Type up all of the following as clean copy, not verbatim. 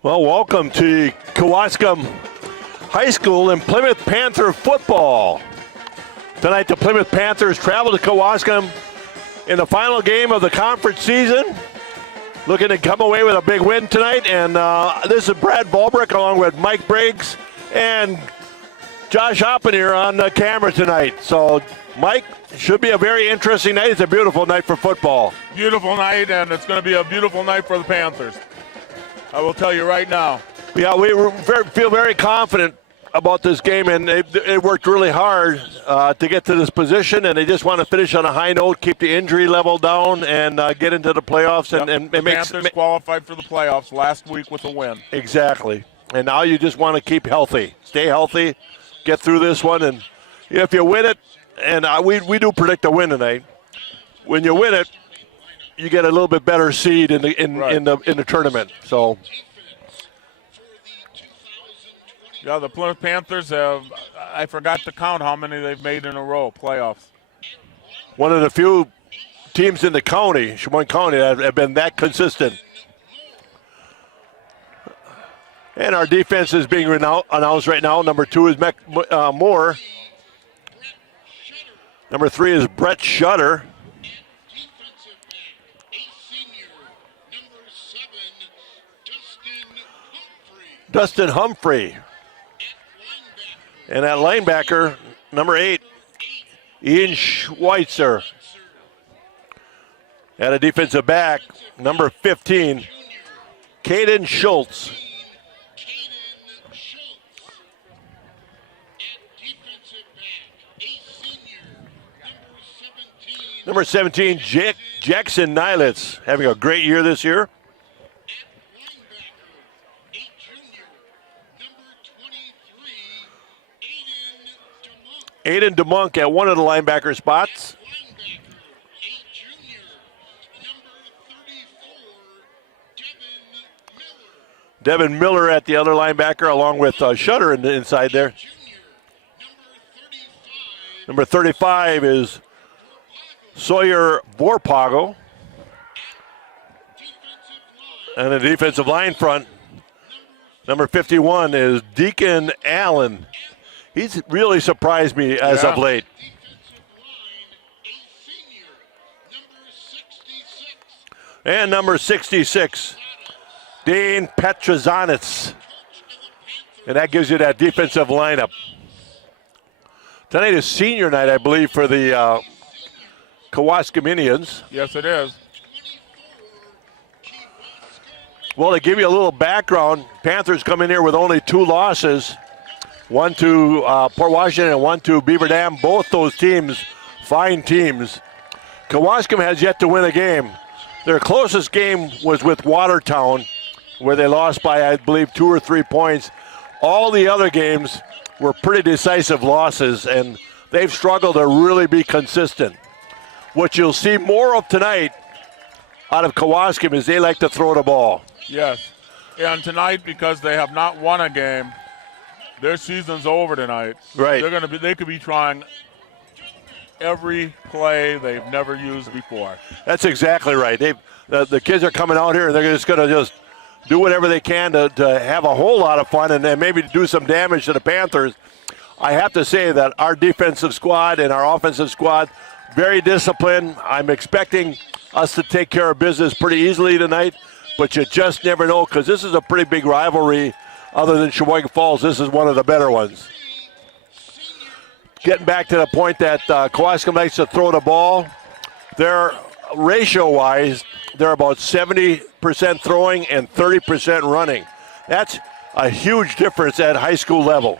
Well, welcome to Kewaskum High School and Plymouth Panther football. Tonight, the Plymouth Panthers travel to Kewaskum in the final game of the conference season. Looking to come away with a big win tonight. And this is Brad Bulbrick along with Mike Briggs and Josh Hoppen here on the camera tonight. So, Mike, should be a very interesting night. It's a beautiful night for football. Beautiful night, and it's going to be a beautiful night for the Panthers. I will tell you right now. Yeah, we feel very confident about this game, and they worked really hard to get to this position, and they just want to finish on a high note, keep the injury level down, and get into the playoffs. Yep. And the Panthers qualified for the playoffs last week with a win. Exactly. And now you just want to keep healthy, stay healthy, get through this one, and if you win it, and we do predict a win tonight. When you win it, you get a little bit better seed in the tournament. So, yeah, the Plymouth Panthers have. I forgot to count how many they've made in a row playoffs. One of the few teams in the county, Sheboygan County, that have been that consistent. And our defense is being announced right now. Number 2 is Moore. Number 3 is Brett Shutter. Dustin Humphrey. And at linebacker, number 8, Ian Schweitzer. At a defensive back, number 15, Caden Schultz. Number 17, Jackson Nilitz, having a great year this year. Aiden DeMonk at one of the linebacker spots. Devin Miller at the other linebacker, along with Shutter inside there. Number 35 is Sawyer Vorpago. And the defensive line front, number 51 is Deacon Allen. He's really surprised me as of late. And number 66, Dane Petrazanitz. And that gives you that defensive lineup. Tonight is senior night, I believe, for the Kewaskum Indians. Yes, it is. Well, to give you a little background, Panthers come in here with only 2 losses. One to Port Washington and one to Beaver Dam. Both those teams, fine teams. Kewaskum has yet to win a game. Their closest game was with Watertown, where they lost by, I believe, 2 or 3 points. All the other games were pretty decisive losses, and they've struggled to really be consistent. What you'll see more of tonight out of Kewaskum is they like to throw the ball. Yes, and tonight, because they have not won a game, their season's over tonight. Right. They could be trying every play they've never used before. That's exactly right. The kids are coming out here and they're just going to just do whatever they can to have a whole lot of fun and then maybe do some damage to the Panthers. I have to say that our defensive squad and our offensive squad, very disciplined. I'm expecting us to take care of business pretty easily tonight, but you just never know because this is a pretty big rivalry. Other than Sheboygan Falls, this is one of the better ones. Getting back to the point that Kewaskum likes to throw the ball, they're ratio-wise, they're about 70% throwing and 30% running. That's a huge difference at high school level.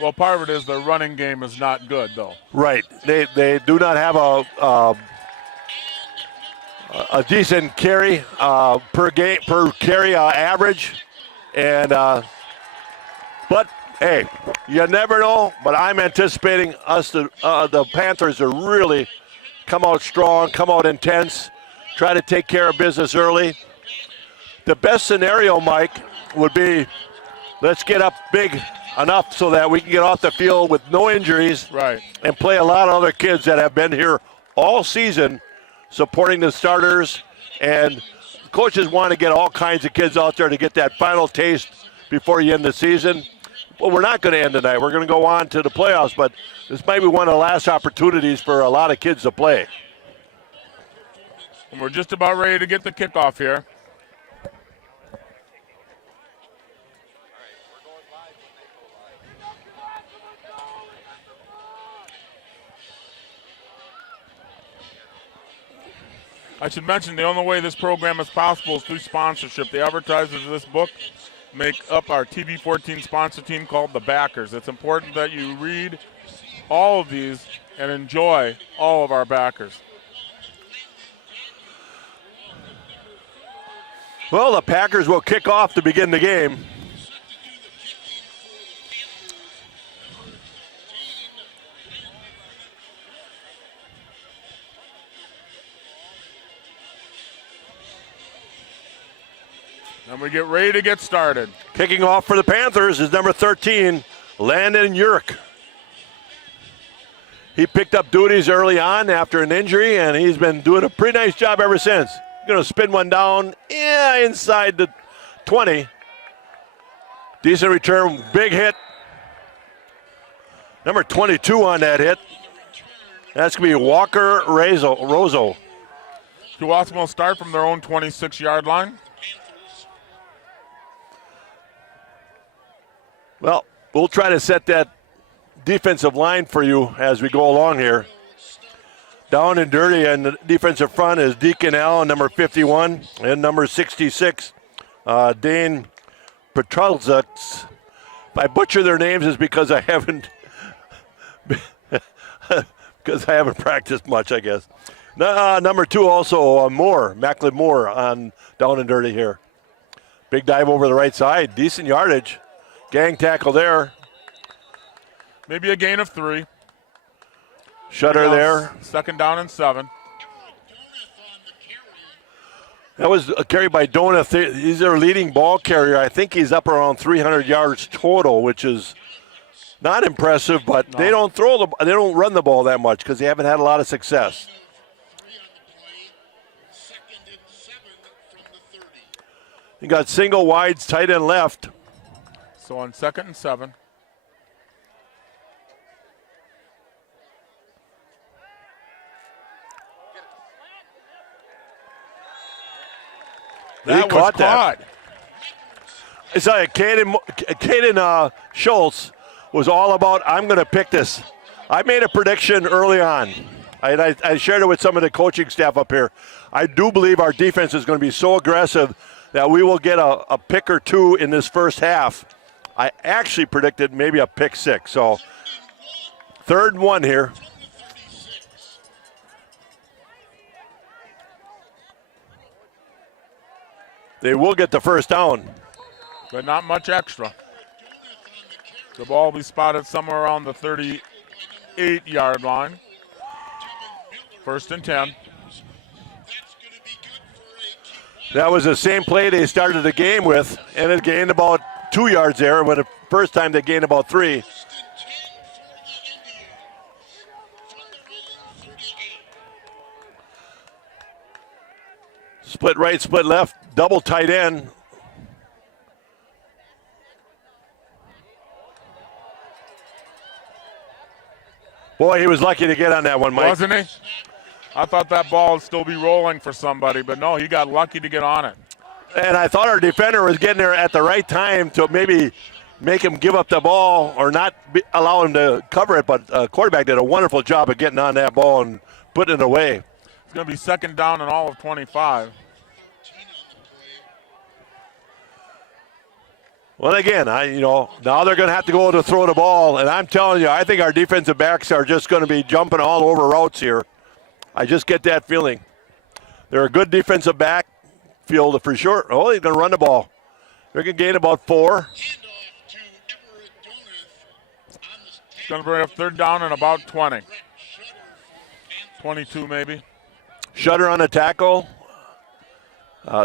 Well, part of it is their running game is not good, though. Right. They do not have a decent carry per carry average. And but hey, you never know. But I'm anticipating us the Panthers to really come out strong, come out intense, try to take care of business early. The best scenario, Mike, would be let's get up big enough so that we can get off the field with no injuries, right, and play a lot of other kids that have been here all season supporting the starters and coaches want to get all kinds of kids out there to get that final taste before you end the season. Well, we're not going to end tonight. We're going to go on to the playoffs, but this might be one of the last opportunities for a lot of kids to play. And we're just about ready to get the kickoff here. I should mention the only way this program is possible is through sponsorship. The advertisers of this book make up our TV14 sponsor team called the Backers. It's important that you read all of these and enjoy all of our backers. Well, the Packers will kick off to begin the game. And we get ready to get started. Kicking off for the Panthers is number 13, Landon Yerk. He picked up duties early on after an injury, and he's been doing a pretty nice job ever since. Going to spin one down, inside the 20. Decent return, big hit. Number 22 on that hit. That's going to be Walker Rozo. Kewaskum will start from their own 26-yard line. Well, we'll try to set that defensive line for you as we go along here. Down and dirty, and the defensive front is Deacon Allen, number 51, and number 66, Dane Petrolzuk. If I butcher their names, is because I haven't practiced much, I guess. Number 2 also Moore, Macklin Moore on down and dirty here. Big dive over the right side, decent yardage. Gang tackle there. Maybe a gain of 3. Shutter there. Second down and 7. That was a carry by Donath. He's their leading ball carrier. I think he's up around 300 yards total, which is not impressive, but no. They don't run the ball that much because they haven't had a lot of success. You got single wides, tight end left. So on 2nd and 7. That was caught. It's like Caden Schultz was all about, I'm going to pick this. I made a prediction early on. I shared it with some of the coaching staff up here. I do believe our defense is going to be so aggressive that we will get a pick or 2 in this first half. I actually predicted maybe a pick 6. So 3rd and 1 here. They will get the first down. But not much extra. The ball will be spotted somewhere around the 38-yard line. 1st and 10. That was the same play they started the game with, and it gained about 2 yards there, when the first time they gained about 3. Split right, split left, double tight end. Boy, he was lucky to get on that one, Mike. Wasn't he? I thought that ball would still be rolling for somebody, but no, he got lucky to get on it. And I thought our defender was getting there at the right time to maybe make him give up the ball or not allow him to cover it, but quarterback did a wonderful job of getting on that ball and putting it away. It's going to be 2nd down and all of 25. Well, again, now they're going to have to go to throw the ball, and I'm telling you, I think our defensive backs are just going to be jumping all over routes here. I just get that feeling. They're a good defensive backfield for sure. Oh, he's going to run the ball. They're going to gain about 4. It's going to bring up 3rd down and about 20. 22 maybe. Shutter on the tackle.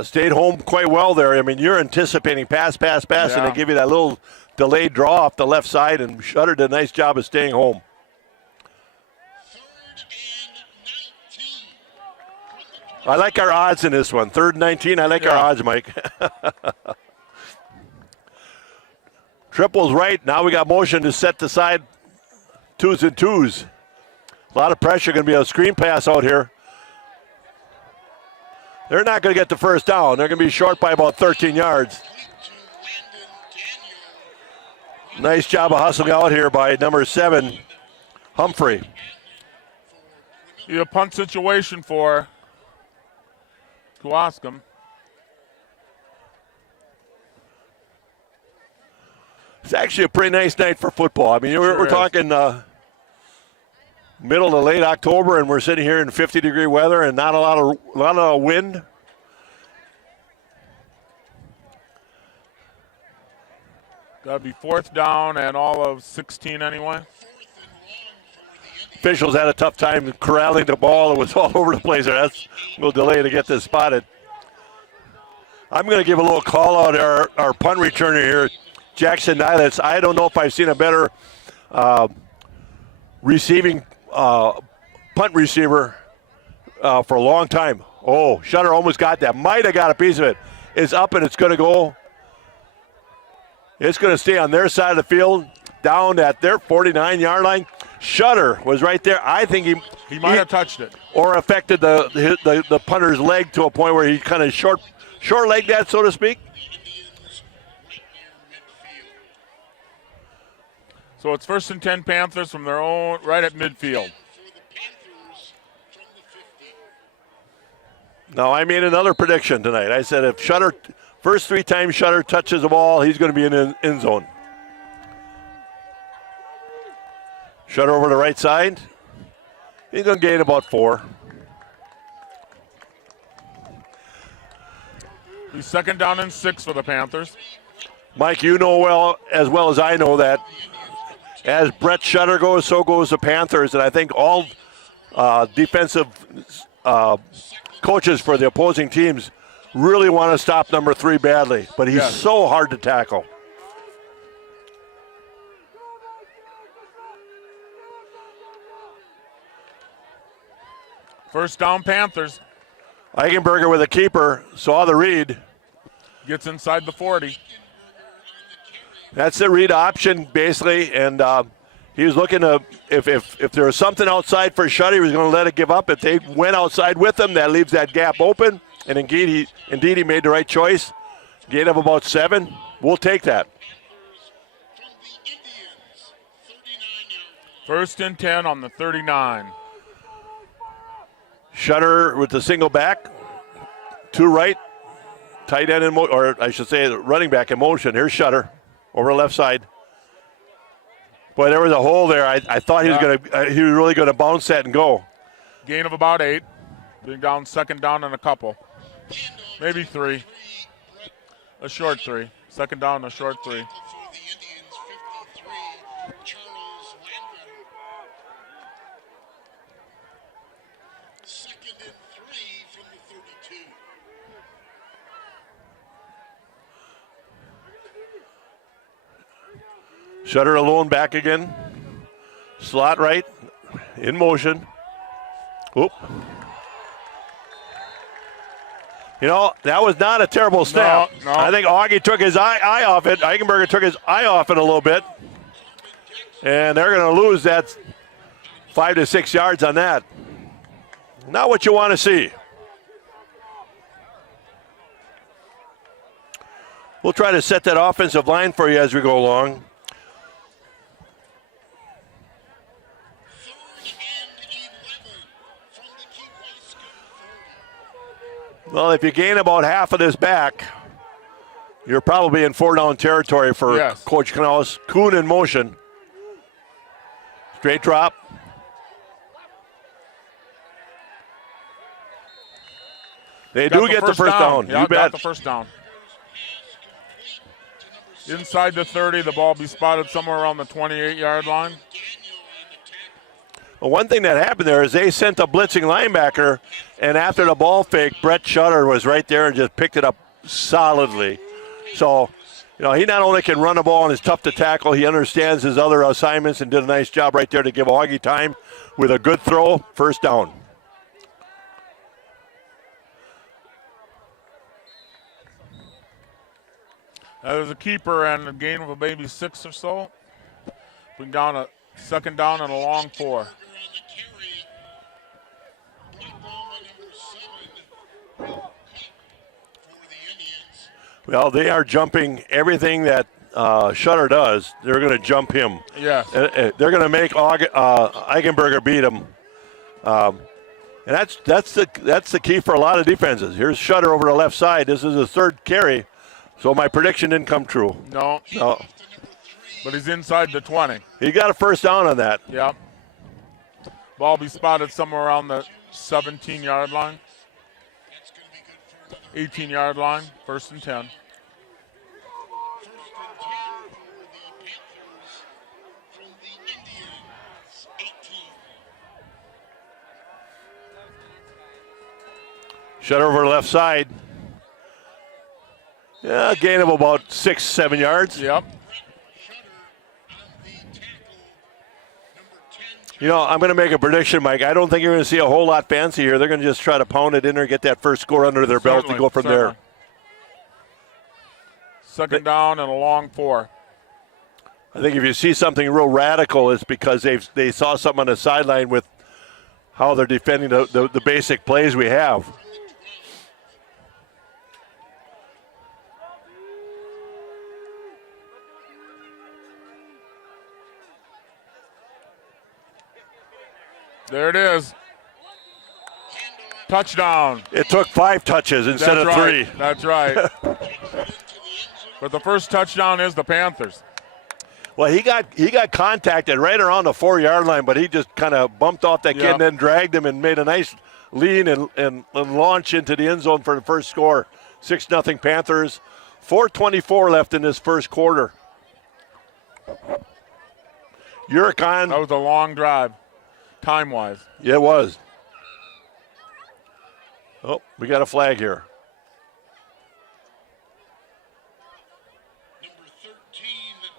Stayed home quite well there. I mean, you're anticipating pass, Yeah. and they give you that little delayed draw off the left side, and Shutter did a nice job of staying home. 3rd and 19. I like our odds in this one. 3rd and 19, I like our odds, Mike. Triples right. Now we got motion to set the side 2s and 2s. A lot of pressure going to be a screen pass out here. They're not going to get the first down. They're going to be short by about 13 yards. Nice job of hustling out here by number 7, Humphrey. A punt situation for Kewaskum. It's actually a pretty nice night for football. I mean, we're talking middle to late October, and we're sitting here in 50-degree weather and not a lot of wind. Got to be 4th down and all of 16 anyway. Officials had a tough time corralling the ball. It was all over the place there. That's a little delay to get this spotted. I'm going to give a little call out our punt returner here, Jackson Nilitz. I don't know if I've seen a better receiving punt receiver for a long time. Oh, Shutter almost got that. Might have got a piece of it. It's up and it's going to go. It's going to stay on their side of the field, down at their 49-yard line. Shutter was right there. I think he might have touched it. Or affected the punter's leg to a point where he kind of short-legged that, so to speak. So it's 1st and 10 Panthers from their own, right at midfield. Now, I made another prediction tonight. I said if Shutter, first 3 times Shutter touches the ball, he's going to be in the end zone. Shutter over the right side. He's going to gain about 4. He's 2nd down and 6 for the Panthers. Mike, you know as well as I know that as Brett Shutter goes, so goes the Panthers. And I think all defensive coaches for the opposing teams really want to stop number 3 badly. But he's so hard to tackle. First down Panthers. Eigenberger with a keeper, saw the read. Gets inside the 40. That's the read option, basically, and he was looking to, if there was something outside for Shutter, he was going to let it give up. If they went outside with him, that leaves that gap open, and indeed he made the right choice. Gain of about 7. We'll take that. 1st and 10 on the 39. Shutter with the single back, 2 right, tight end in motion, or I should say running back in motion. Here's Shutter over the left side. Boy, there was a hole there. I thought he was really going to bounce that and go. Gain of about 8. Being down 2nd down and a couple. Maybe 3. A short 3. 2nd down, a short 3. Shutter alone back again. Slot right, in motion. Oop. You know, that was not a terrible snap. No. I think Augie took his eye off it. Eigenberger took his eye off it a little bit. And they're going to lose that 5 to 6 yards on that. Not what you want to see. We'll try to set that offensive line for you as we go along. Well, if you gain about half of this back, you're probably in 4-down territory for Coach Knaus. Kuhn in motion. Straight drop. They do get the first down. Yeah, You bet. got the first down. Inside the 30, the ball be spotted somewhere around the 28-yard line. Well, one thing that happened there is they sent a blitzing linebacker, and after the ball fake, Brett Shutter was right there and just picked it up solidly. So, you know, he not only can run the ball and is tough to tackle, he understands his other assignments and did a nice job right there to give Augie time with a good throw, first down. There's a keeper and a gain of maybe 6 or so. Bring down a second down and a long 4. Well, they are jumping everything that Shutter does. They're going to jump him. Yes. They're going to make Eigenberger beat him. And that's the key for a lot of defenses. Here's Shutter over the left side. This is his third carry, so my prediction didn't come true. No. But he's inside the 20. He got a first down on that. Yep. Ball be spotted somewhere around the 17-yard line. 18-yard line, 1st and 10. Shut over left side. Yeah, gain of about 6-7 yards. Yep. You know, I'm going to make a prediction, Mike. I don't think you're going to see a whole lot fancy here. They're going to just try to pound it in there, get that first score under their belt and go from there. Second down and a long 4. I think if you see something real radical, it's because they saw something on the sideline with how they're defending the basic plays we have. There it is. Touchdown. It took 5 touches instead of 3. That's right. But the first touchdown is the Panthers. Well, he got contacted right around the 4-yard line, but he just kind of bumped off that kid and then dragged him and made a nice lean and launch into the end zone for the first score. 6-0 Panthers. 4:24 left in this first quarter. Yurikon. That was a long drive, time-wise. Yeah, it was. Oh, we got a flag here.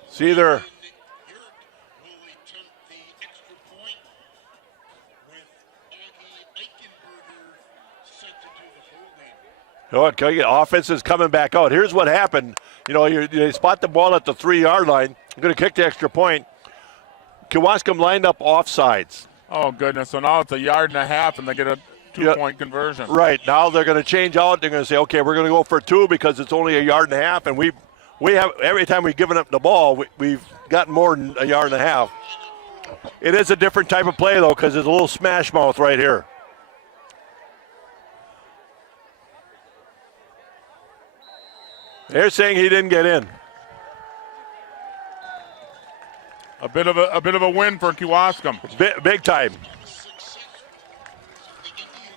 It's either offense is coming back out. Here's what happened. You know, they spot the ball at the 3-yard line. I'm going to kick the extra point. Kewaskum lined up offsides. Oh, goodness. So now it's 1.5 yards, and they get a 2-point conversion. Right. Now they're going to change out. They're going to say, okay, we're going to go for 2 because it's only 1.5 yards, and we have every time we've given up the ball, we've gotten more than 1.5 yards. It is a different type of play, though, because it's a little smash mouth right here. They're saying he didn't get in. A bit of a win for Kewaskum. Big time.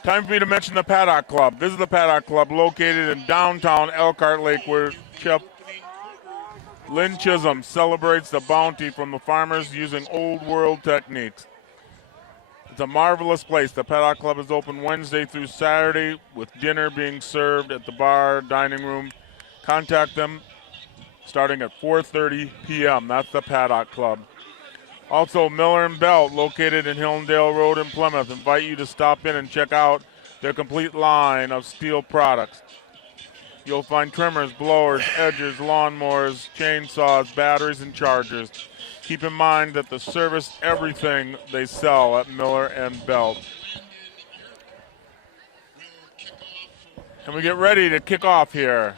Time for me to mention the Paddock Club. This is the Paddock Club located in downtown Elkhart Lake, where Chef Lynn Chisholm celebrates the bounty from the farmers using old world techniques. It's a marvelous place. The Paddock Club is open Wednesday through Saturday, with dinner being served at the bar, dining room. Contact them starting at 4:30 p.m. That's the Paddock Club. Also, Miller and Belt, located in Hillendale Road in Plymouth, invite you to stop in and check out their complete line of steel products. You'll find trimmers, blowers, edgers, lawnmowers, chainsaws, batteries, and chargers. Keep in mind that they service everything they sell at Miller and Belt. And we get ready to kick off here.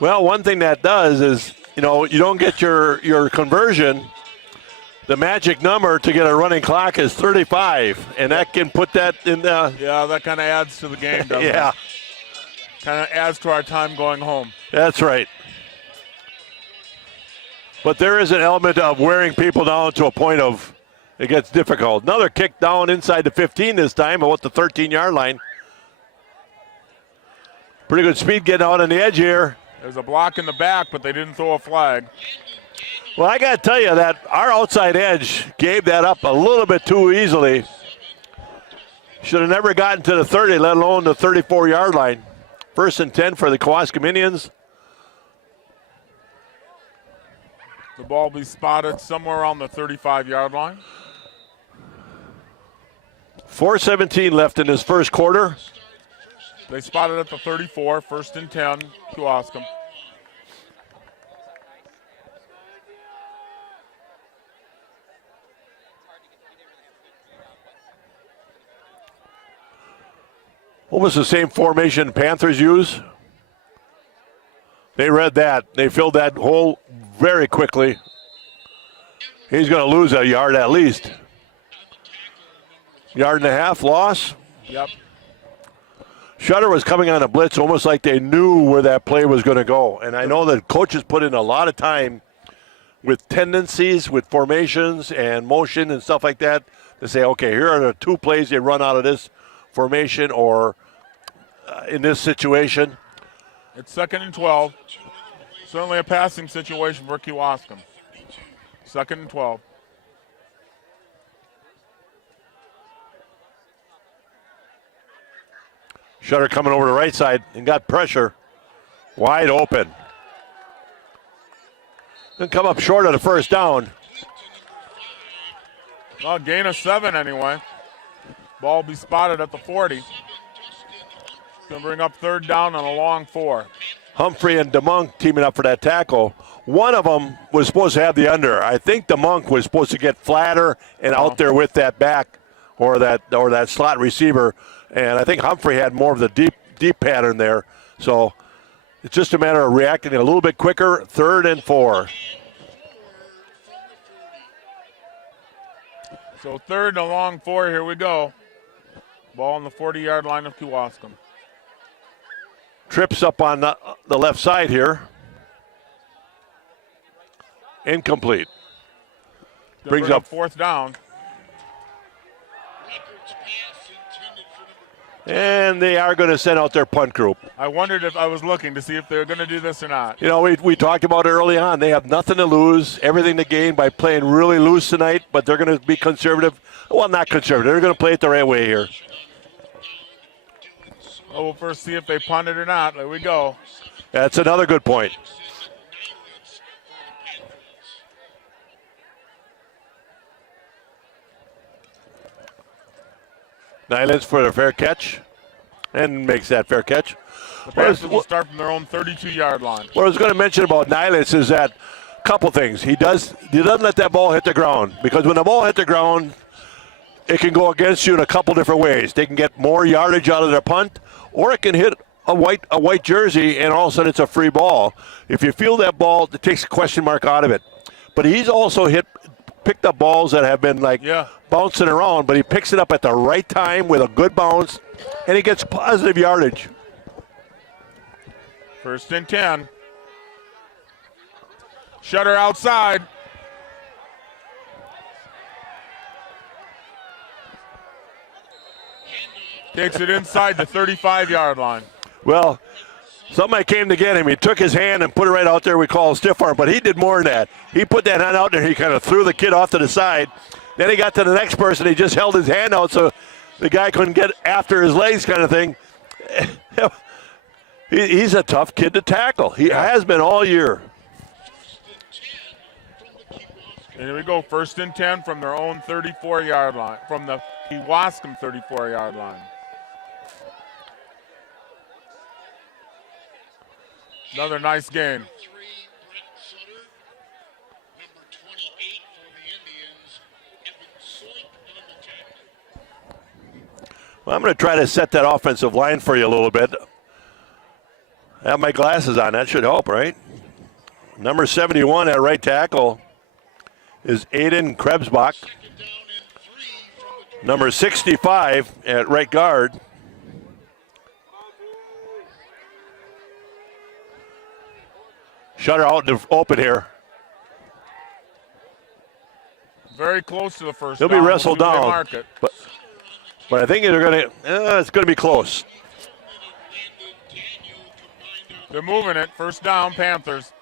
Well, one thing that does is, you know, you don't get your conversion. The magic number to get a running clock is 35, and that can put that in the... Yeah, that kind of adds to the game, doesn't it? Yeah. Kind of adds to our time going home. That's right. But there is an element of wearing people down to a point of it gets difficult. Another kick down inside the 15 this time, about the 13-yard line. Pretty good speed getting out on the edge here. There's a block in the back, but they didn't throw a flag. Well, I got to tell you that our outside edge gave that up a little bit too easily. Should have never gotten to the 30, let alone the 34-yard line. 1st and 10 for the Kewaskum Indians. The ball will be spotted somewhere around the 35-yard line. 4:17 left in this first quarter. They spotted at the 34, 1st and 10, Kewaskum. What was the same formation Panthers use? They read that. They filled that hole very quickly. He's going to lose a yard at least. Yard and a half loss. Yep. Shutter was coming on a blitz almost like they knew where that play was going to go. And I know that coaches put in a lot of time with tendencies, with formations and motion and stuff like that to say, okay, here are the 2 plays they run out of this formation or in this situation. It's 2nd and 12. Certainly a passing situation for Kewaskum. 2nd and 12. Shutter coming over the right side and got pressure. Wide open. Didn't come up short of the first down. Well, gain of 7 anyway. Ball will be spotted at the 40. Going to bring up 3rd down on a long 4. Humphrey and DeMonk teaming up for that tackle. One of them was supposed to have the under. I think DeMonk was supposed to get flatter and out there with that back or that slot receiver. And I think Humphrey had more of the deep pattern there. So it's just a matter of reacting a little bit quicker. 3rd and 4. So 3rd and a long 4, here we go. Ball on the 40-yard line of Kewaskum. Trips up on the left side here. Incomplete. Brings up 4th down. And they are going to send out their punt group. I wondered if I was looking to see if they're going to do this or not. You know, we talked about it early on. They have nothing to lose, everything to gain by playing really loose tonight, but they're going to be conservative. Well, not conservative. They're going to play it the right way here. Well, we'll first see if they punt it or not. There we go. That's another good point. Nylands for the fair catch and makes that fair catch. The Panthers will start from their own 32-yard line. What I was going to mention about Nylands is that a couple things. He doesn't let that ball hit the ground, because when the ball hit the ground, it can go against you in a couple different ways. They can get more yardage out of their punt, or it can hit a white jersey and all of a sudden it's a free ball. If you feel that ball, it takes a question mark out of it. But he's also picked up balls that have been bouncing around, but he picks it up at the right time with a good bounce, and he gets positive yardage. 1st and 10. Shutter outside. Takes it inside the 35-yard line. Well, somebody came to get him. He took his hand and put it right out there. We call a stiff arm, but he did more than that. He put that hand out there. He kind of threw the kid off to the side. Then he got to the next person. He just held his hand out so the guy couldn't get after his legs, kind of thing. He's a tough kid to tackle. He has been all year. And here we go, 1st and 10 from their own 34-yard line, from the Kewaskum 34-yard line. Another nice gain. Well, I'm going to try to set that offensive line for you a little bit. I have my glasses on. That should help, right? Number 71 at right tackle is Aiden Krebsbach. Number 65 at right guard. Shutter out in the open here. Very close to the first He'll down. be wrestled down. But I think they're going to, it's going to be close. They're moving it. 1st down, Panthers.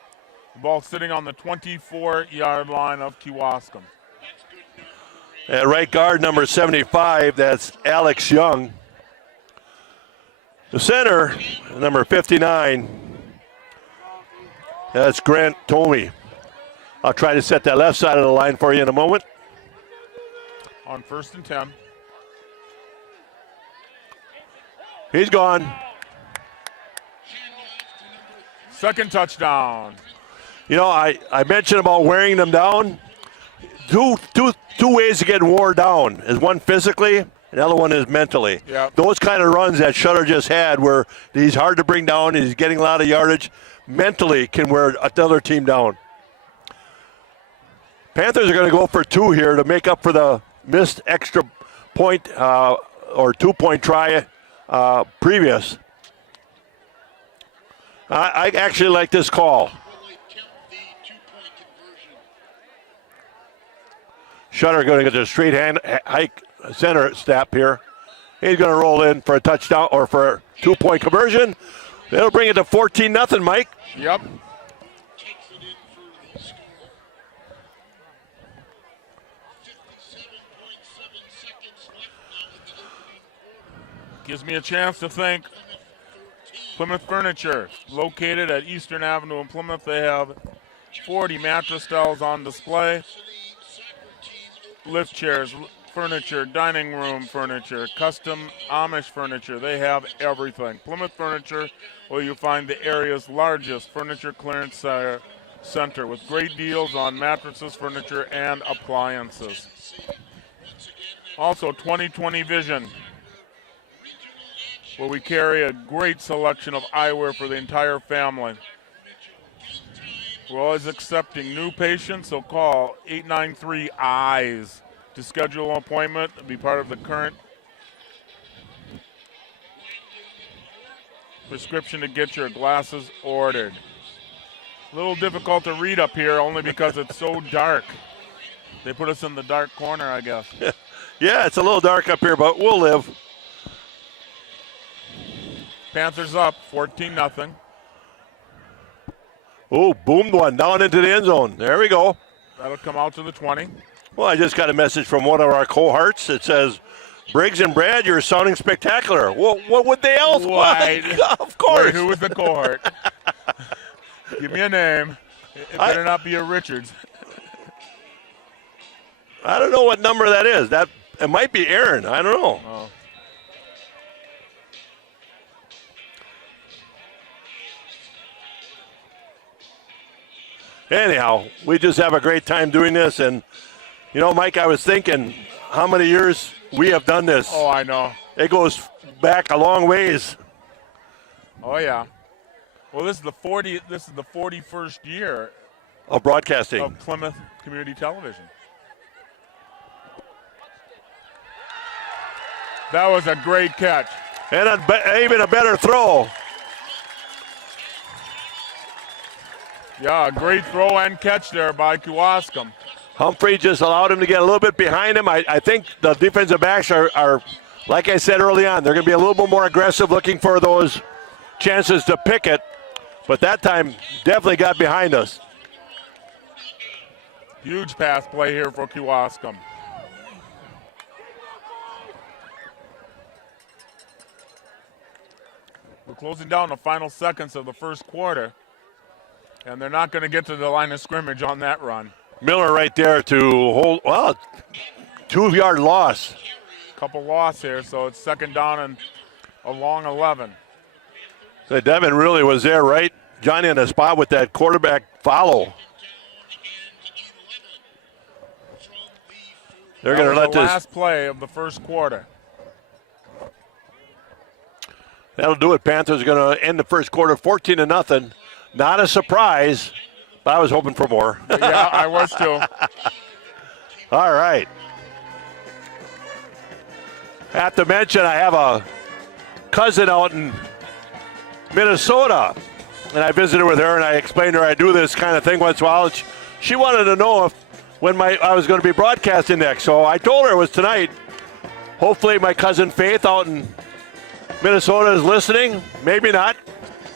The ball sitting on the 24-yard line of Kewaskum. At right guard, number 75, that's Alex Young. The center, number 59, that's Grant Tomey. I'll try to set that left side of the line for you in a moment. On 1st and 10. He's gone. 2nd touchdown. You know, I mentioned about wearing them down. Two ways to get worn down is one physically Another one is mentally. Yep. Those kind of runs that Shutter just had where he's hard to bring down, he's getting a lot of yardage, mentally can wear another team down. Panthers are going to go for 2 here to make up for the missed extra point or 2-point try previous. I actually like this call. Shutter going to get the straight hand hike center step here. He's going to roll in for a touchdown or for a 2-point conversion. That'll bring it to 14-0, Mike. Yep. Gives me a chance to thank Plymouth Furniture, located at Eastern Avenue in Plymouth. They have 40 mattress styles on display, lift chairs, furniture, dining room furniture, custom Amish furniture. They have everything. Plymouth Furniture, where you find the area's largest furniture clearance center with great deals on mattresses, furniture, and appliances. Also, 20/20 Vision, where we carry a great selection of eyewear for the entire family. We're always accepting new patients, so call 893-EYES to schedule an appointment and be part of the current prescription to get your glasses ordered. A little difficult to read up here only because it's so dark. They put us in the dark corner, I guess. Yeah, it's a little dark up here, but we'll live. Panthers up 14-0. Oh, boomed one down into the end zone. There we go. That'll come out to the 20. Well, I just got a message from one of our cohorts. It says, Briggs and Brad, you're sounding spectacular. Well, what would they else want? Of course. Wait, who was the cohort? Give me a name. It better not be a Richards. I don't know what number that is. It might be Aaron. I don't know. Oh. Anyhow, we just have a great time doing this. And, you know, Mike, I was thinking how many years we have done this. Oh, I know. It goes back a long ways. Oh, yeah. Well, this is the 41st year Of broadcasting. of Plymouth Community Television. That was a great catch. And even a better throw. Yeah, a great throw and catch there by Kewaskum. Humphrey just allowed him to get a little bit behind him. I think the defensive backs are, like I said early on, they're going to be a little bit more aggressive looking for those chances to pick it. But that time definitely got behind us. Huge pass play here for Kewaskum. We're closing down the final seconds of the first quarter, and they're not going to get to the line of scrimmage on that run. Miller right there to hold, 2-yard loss. Couple loss here, so it's second down and a long 11. So Devin really was there, right, Johnny, in the spot with that quarterback follow. They're going to let the this. Last play of the first quarter. That'll do it. Panthers are going to end the first quarter 14-0. Not a surprise, but I was hoping for more. Yeah, I was too. All right. I have to mention I have a cousin out in Minnesota, and I visited with her, and I explained to her I do this kind of thing once in a while. She wanted to know if when I was going to be broadcasting next, so I told her it was tonight. Hopefully my cousin Faith out in Minnesota is listening. Maybe not,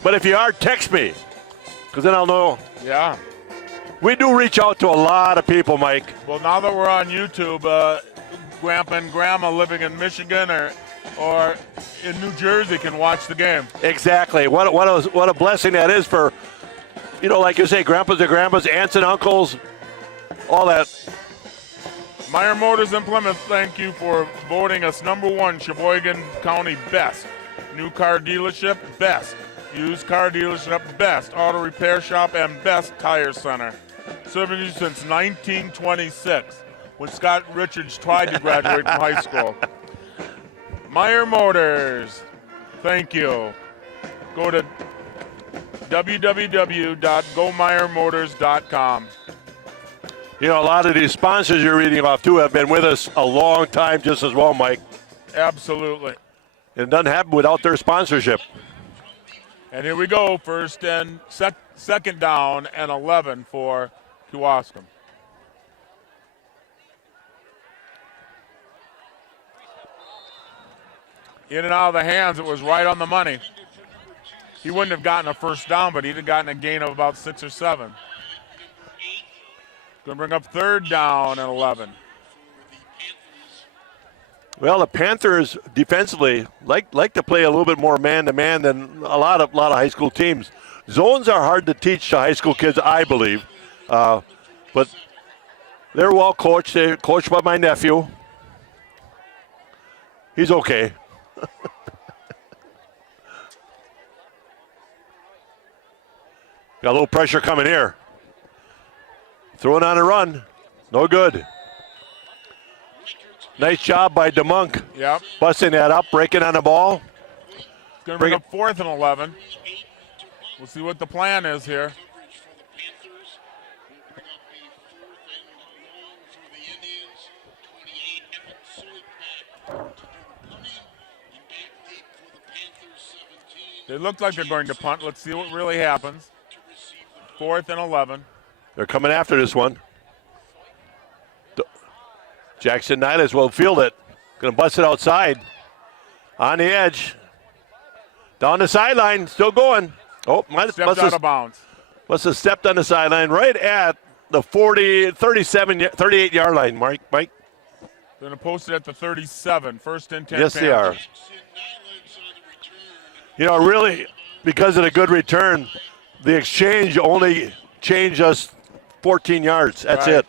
but if you are, text me, because then I'll know. Yeah. We do reach out to a lot of people, Mike. Well, now that we're on YouTube, Grandpa and Grandma living in Michigan or in New Jersey can watch the game. Exactly. What a blessing that is for, like you say, grandpas and grandmas, aunts and uncles, all that. Meyer Motors in Plymouth, thank you for voting us #1 Sheboygan County Best. New car dealership, best. Used car dealership, best. Auto repair shop, and best tire center. Serving you since 1926, when Scott Richards tried to graduate from high school. Meyer Motors, thank you. Go to www.gomeyermotors.com. You know, a lot of these sponsors you're reading off, too, have been with us a long time just as well, Mike. Absolutely. It doesn't happen without their sponsorship. And here we go, second down and 11 for Kewaskum. In and out of the hands, it was right on the money. He wouldn't have gotten a first down, but he'd have gotten a gain of about 6 or 7. Going to bring up third down and 11. Well, the Panthers defensively like to play a little bit more man-to-man than a lot of high school teams. Zones are hard to teach to high school kids, I believe. But they're well coached. They're coached by my nephew. He's okay. Got a little pressure coming here. Throwing on a run. No good. Nice job by DeMunk. Yep. Busting that up, breaking on the ball. Going to bring up fourth and 11. We'll see what the plan is here. They look like they're going to punt. Let's see what really happens. Fourth and 11. They're coming after this one. Jackson nineth will field it. Going to bust it outside. On the edge. Down the sideline. Still going. Oh, stepped out of bounds. Must have stepped on the sideline right at the 38-yard line, Mike. They're going to post it at the 37. First and 10. Yes, Panthers. They are. You know, really, because of the good return, the exchange only changed us 14 yards. That's right. it.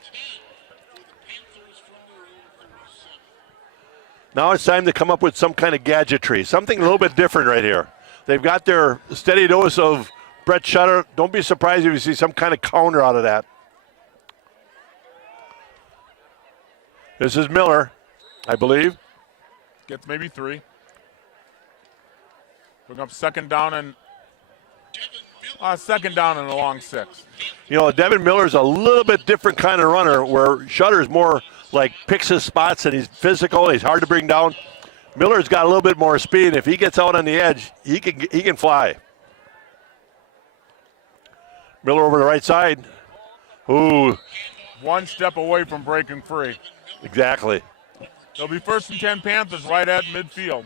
Now it's time to come up with some kind of gadgetry, something a little bit different right here. They've got their steady dose of Brett Shutter. Don't be surprised if you see some kind of counter out of that. This is Miller, I believe. Gets maybe 3. Bring up second down and a long 6. You know, Devin Miller's a little bit different kind of runner where Shutter's more like picks his spots and he's physical, he's hard to bring down. Miller's got a little bit more speed. If he gets out on the edge, he can fly. Miller over the right side. Ooh. One step away from breaking free. Exactly. It'll be first and 10 Panthers right at midfield.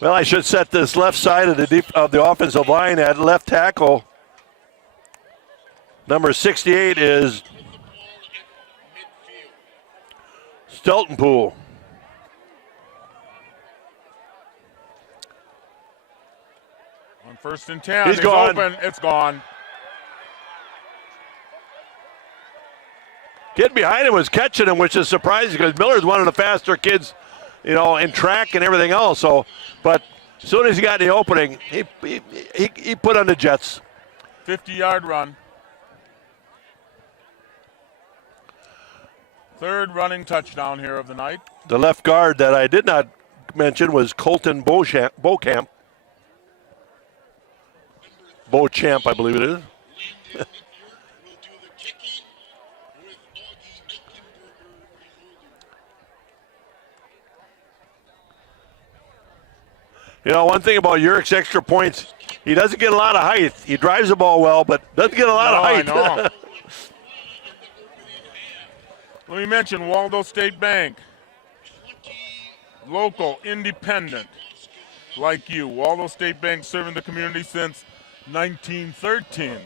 Well, I should set this left side of the offensive line at left tackle. Number 68 is Steltenpool. On first and 10, he's gone. Open. It's gone. Kid behind him was catching him, which is surprising because Miller's one of the faster kids, you know, in track and everything else. So, but as soon as he got the opening, he put on the Jets. 50-yard run. Third running touchdown here of the night. The left guard that I did not mention was Colton Beauchamp. Beauchamp, I believe it is. You know, one thing about Urich's extra points, he doesn't get a lot of height. He drives the ball well, but doesn't get a lot of height. I know. Let me mention Waldo State Bank. Local, independent, like you. Waldo State Bank serving the community since 1913.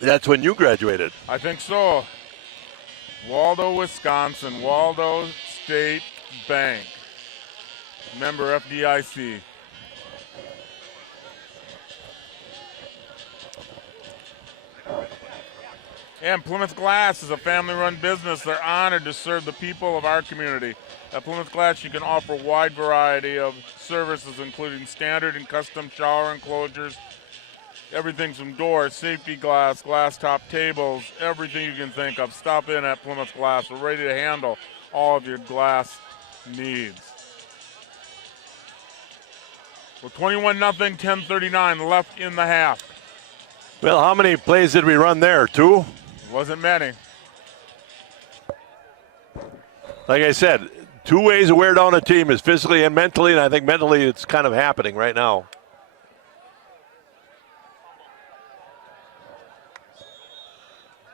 That's when you graduated. I think so. Waldo, Wisconsin. Waldo State Bank. Member FDIC. And Plymouth Glass is a family-run business. They're honored to serve the people of our community. At Plymouth Glass, you can offer a wide variety of services, including standard and custom shower enclosures, everything from doors, safety glass, glass top tables, everything you can think of. Stop in at Plymouth Glass. We're ready to handle all of your glass needs. We're 21-0, 10:39 left in the half. Well, how many plays did we run there? 2? Wasn't many. Like I said, 2 ways to wear down a team is physically and mentally, and I think mentally it's kind of happening right now.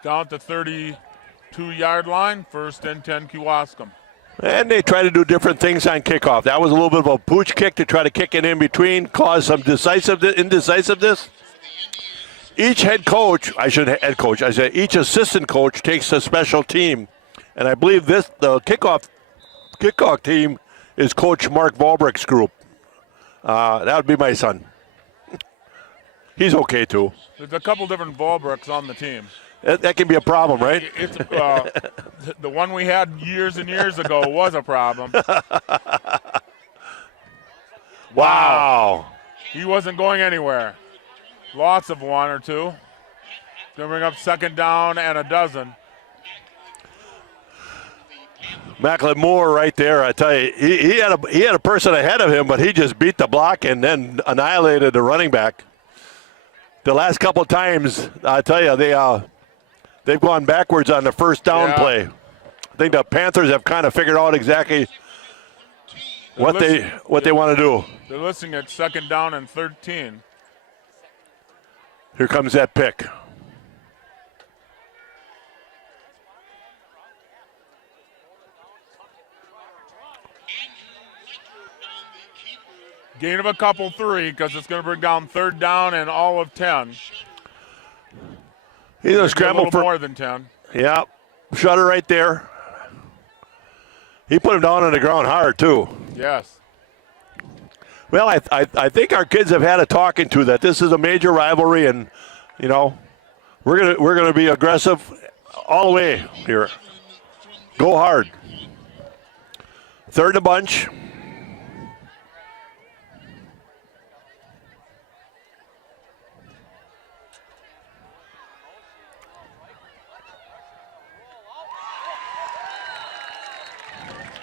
Down at the 32-yard line, 1st and 10 Kewaskum. And they try to do different things on kickoff. That was a little bit of a pooch kick to try to kick it in between, cause some indecisiveness. Each each assistant coach takes a special team. And I believe the kickoff team is Coach Mark Valbrick's group. That would be my son. He's okay too. There's a couple different Valbricks on the team. That can be a problem, right? It's the one we had years and years ago was a problem. Wow. He wasn't going anywhere. Lots of 1 or 2. Gonna bring up 2nd down and a dozen. Macklin Moore right there, I tell you, he had a person ahead of him, but he just beat the block and then annihilated the running back. The last couple of times, I tell you, they've gone backwards on the 1st down play. I think the Panthers have kind of figured out exactly what they want to do. They're listening at 2nd down and 13. Here comes that pick. Gain of a couple, 3, because it's going to bring down 3rd down and all of 10. He's going to scramble for more than 10. Yeah, Shutter right there. He put him down on the ground hard too. Yes. Well, I think our kids have had a talking to that this is a major rivalry, and we're gonna be aggressive all the way here. Go hard. 3rd and a bunch.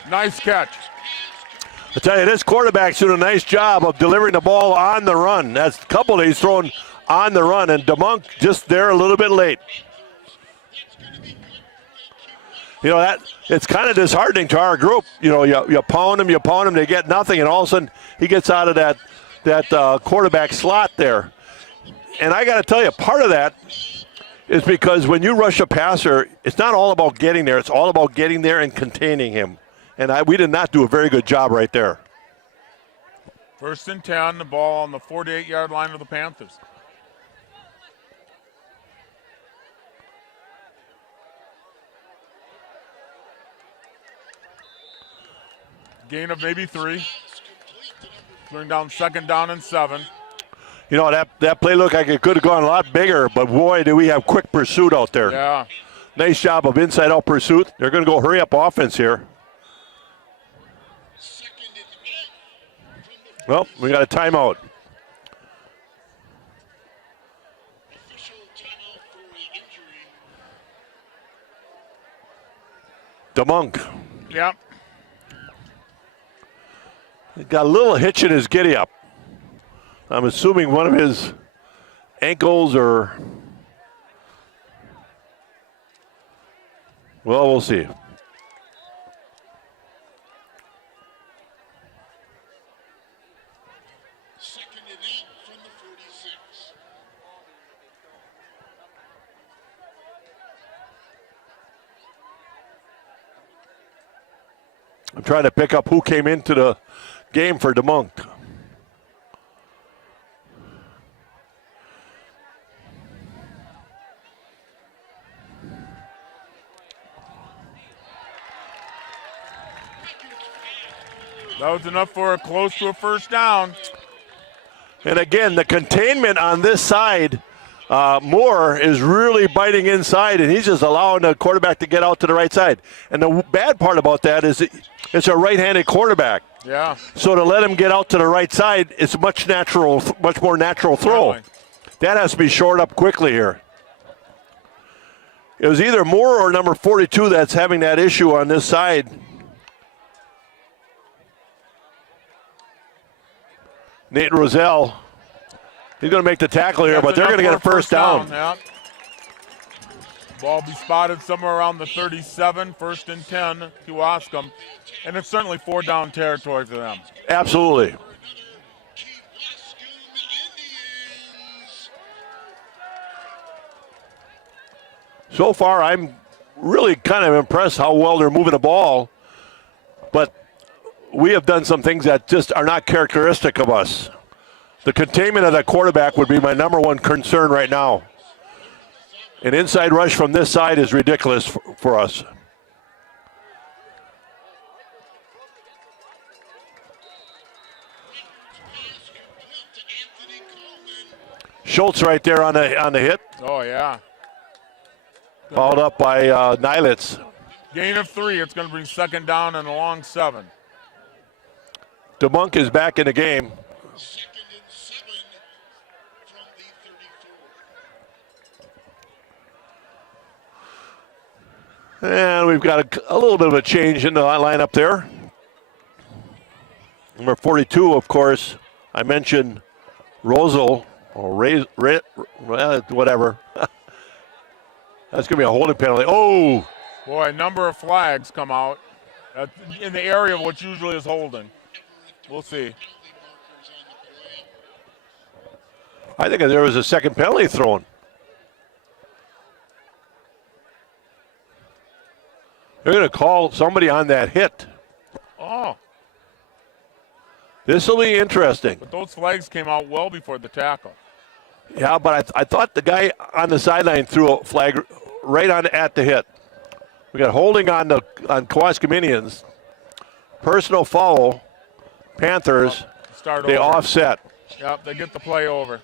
Nice catch. I tell you, this quarterback's doing a nice job of delivering the ball on the run. That's a couple that he's thrown on the run, and DeMunk just there a little bit late. That it's kind of disheartening to our group. You pound them, they get nothing, and all of a sudden he gets out of that quarterback slot there. And I got to tell you, part of that is because when you rush a passer, it's not all about getting there. It's all about getting there and containing him. And we did not do a very good job right there. 1st and 10, the ball on the 48-yard line of the Panthers. Gain of maybe 3. Bring down 2nd down and 7. That play looked like it could have gone a lot bigger, but boy, do we have quick pursuit out there. Yeah. Nice job of inside-out pursuit. They're going to go hurry-up offense here. Well, we got a timeout. DeMunk. Yep. He got a little hitch in his giddy-up. I'm assuming one of his ankles or... Well, we'll see. I'm trying to pick up who came into the game for DeMunk. That was enough for close to a 1st down. And again, the containment on this side, Moore is really biting inside, and he's just allowing the quarterback to get out to the right side. And the bad part about that is it's a right-handed quarterback. Yeah. So to let him get out to the right side, it's much more natural throw. Really? That has to be shored up quickly here. It was either Moore or number 42 that's having that issue on this side. Nate Roselle. He's going to make the tackle here, but they're going to get a first down. Yeah. Ball be spotted somewhere around the 37, 1st and 10, Kewaskum. And it's certainly 4-down territory for them. Absolutely. So far, I'm really kind of impressed how well they're moving the ball. But we have done some things that just are not characteristic of us. The containment of that quarterback would be my number one concern right now. An inside rush from this side is ridiculous for us. Schultz right there on the hit. Oh, yeah. Followed up by Nilitz. Gain of 3. It's going to bring 2nd down and a long 7. DeMunk is back in the game. And we've got a little bit of a change in the lineup there. Number 42, of course, I mentioned Rosal, or whatever. That's going to be a holding penalty. Oh! Boy, a number of flags come out in the area of what usually is holding. We'll see. I think there was a second penalty thrown. They're going to call somebody on that hit. Oh. This will be interesting. But those flags came out well before the tackle. Yeah, but I thought the guy on the sideline threw a flag right on at the hit. We got holding on Kewaskum Indians. Personal foul, Panthers. They over. Offset. Yep, they get the play over.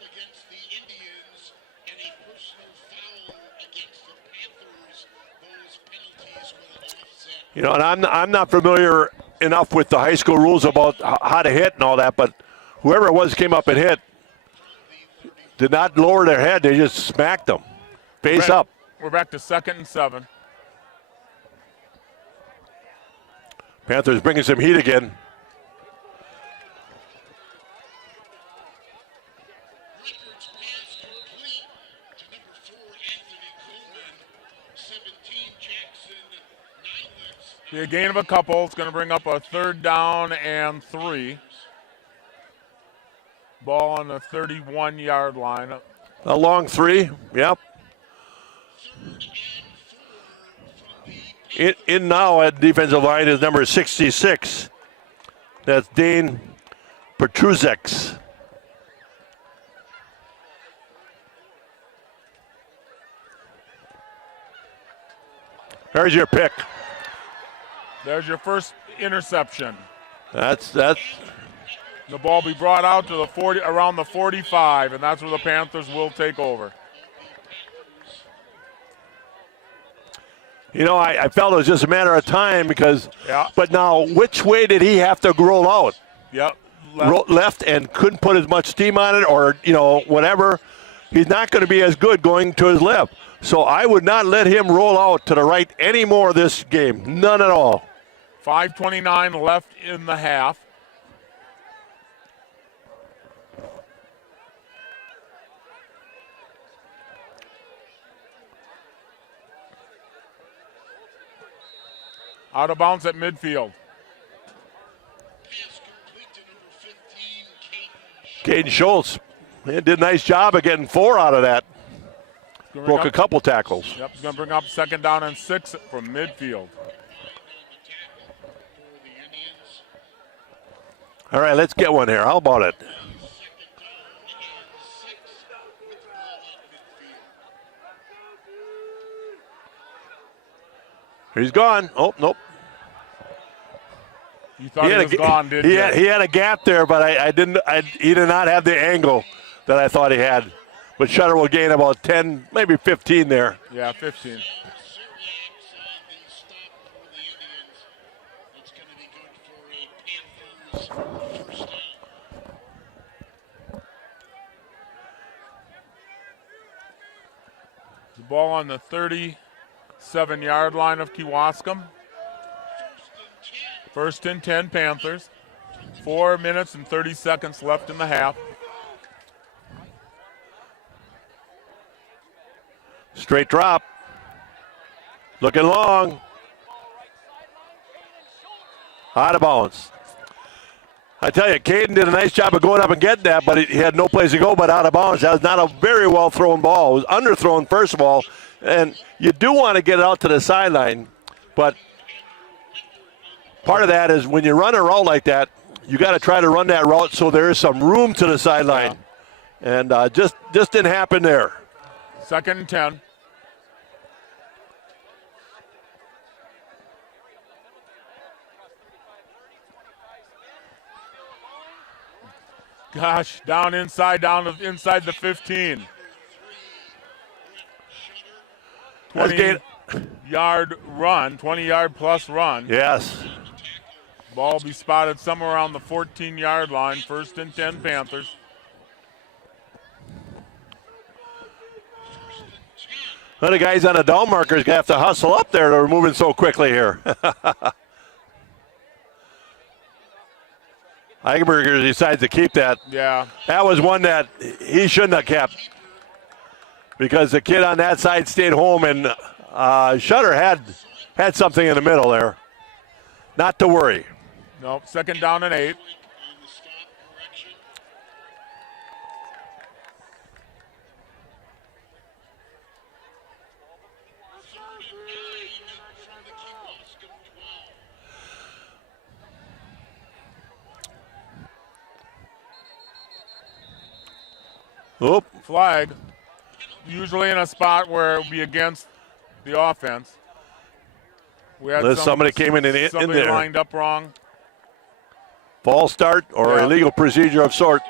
You know, and I'm not familiar enough with the high school rules about how to hit and all that, but whoever it was came up and hit did not lower their head. They just smacked them face up. We're back to 2nd and 7. Panthers bringing some heat again. The gain of a couple. It's going to bring up a 3rd down and 3. Ball on the 31-yard line. A long 3, yep. In now at defensive line is number 66. That's Dane Petruzek. There's your pick. There's your first interception. That's. The ball be brought out to the 40, around the 45, and that's where the Panthers will take over. You know, I felt it was just a matter of time because. Yeah. But now, which way did he have to roll out? Yep. Left and couldn't put as much steam on it, or whatever. He's not going to be as good going to his left. So I would not let him roll out to the right anymore this game. None at all. 5:29 left in the half. Out of bounds at midfield. Caden Schultz, he did a nice job of getting 4 out of that. Broke a couple tackles. Yep, he's going to bring up 2nd down and 6 from midfield. All right, let's get one here. How about it? He's gone. Oh, nope. You thought he was gone, didn't you? He had a gap there, but he did not have the angle that I thought he had. But Shutter will gain about 10, maybe 15 there. Yeah, 15. Ball on the 37-yard line of Kewaskum. 1st and 10 Panthers. 4 minutes and 30 seconds left in the half. Straight drop. Looking long. Out of bounds. I tell you, Caden did a nice job of going up and getting that, but he had no place to go but out of bounds. That was not a very well thrown ball. It was underthrown, first of all, and you do want to get it out to the sideline, but part of that is when you run a route like that, you got to try to run that route so there is some room to the sideline, and just didn't happen there. 2nd and 10. Gosh, down inside the 15. 20-yard run, 20-yard plus run. Yes. Ball will be spotted somewhere around the 14-yard line. 1st and 10 Panthers. Well, the guys on the down markers gonna have to hustle up there. They're moving so quickly here. Eichenberger decides to keep that. Yeah. That was one that he shouldn't have kept because the kid on that side stayed home, and Shutter had something in the middle there. Not to worry. Nope. 2nd down and 8. Oop. Flag. Usually in a spot where it would be against the offense. We had Somebody came in there. Lined up wrong. False start or illegal procedure of sort.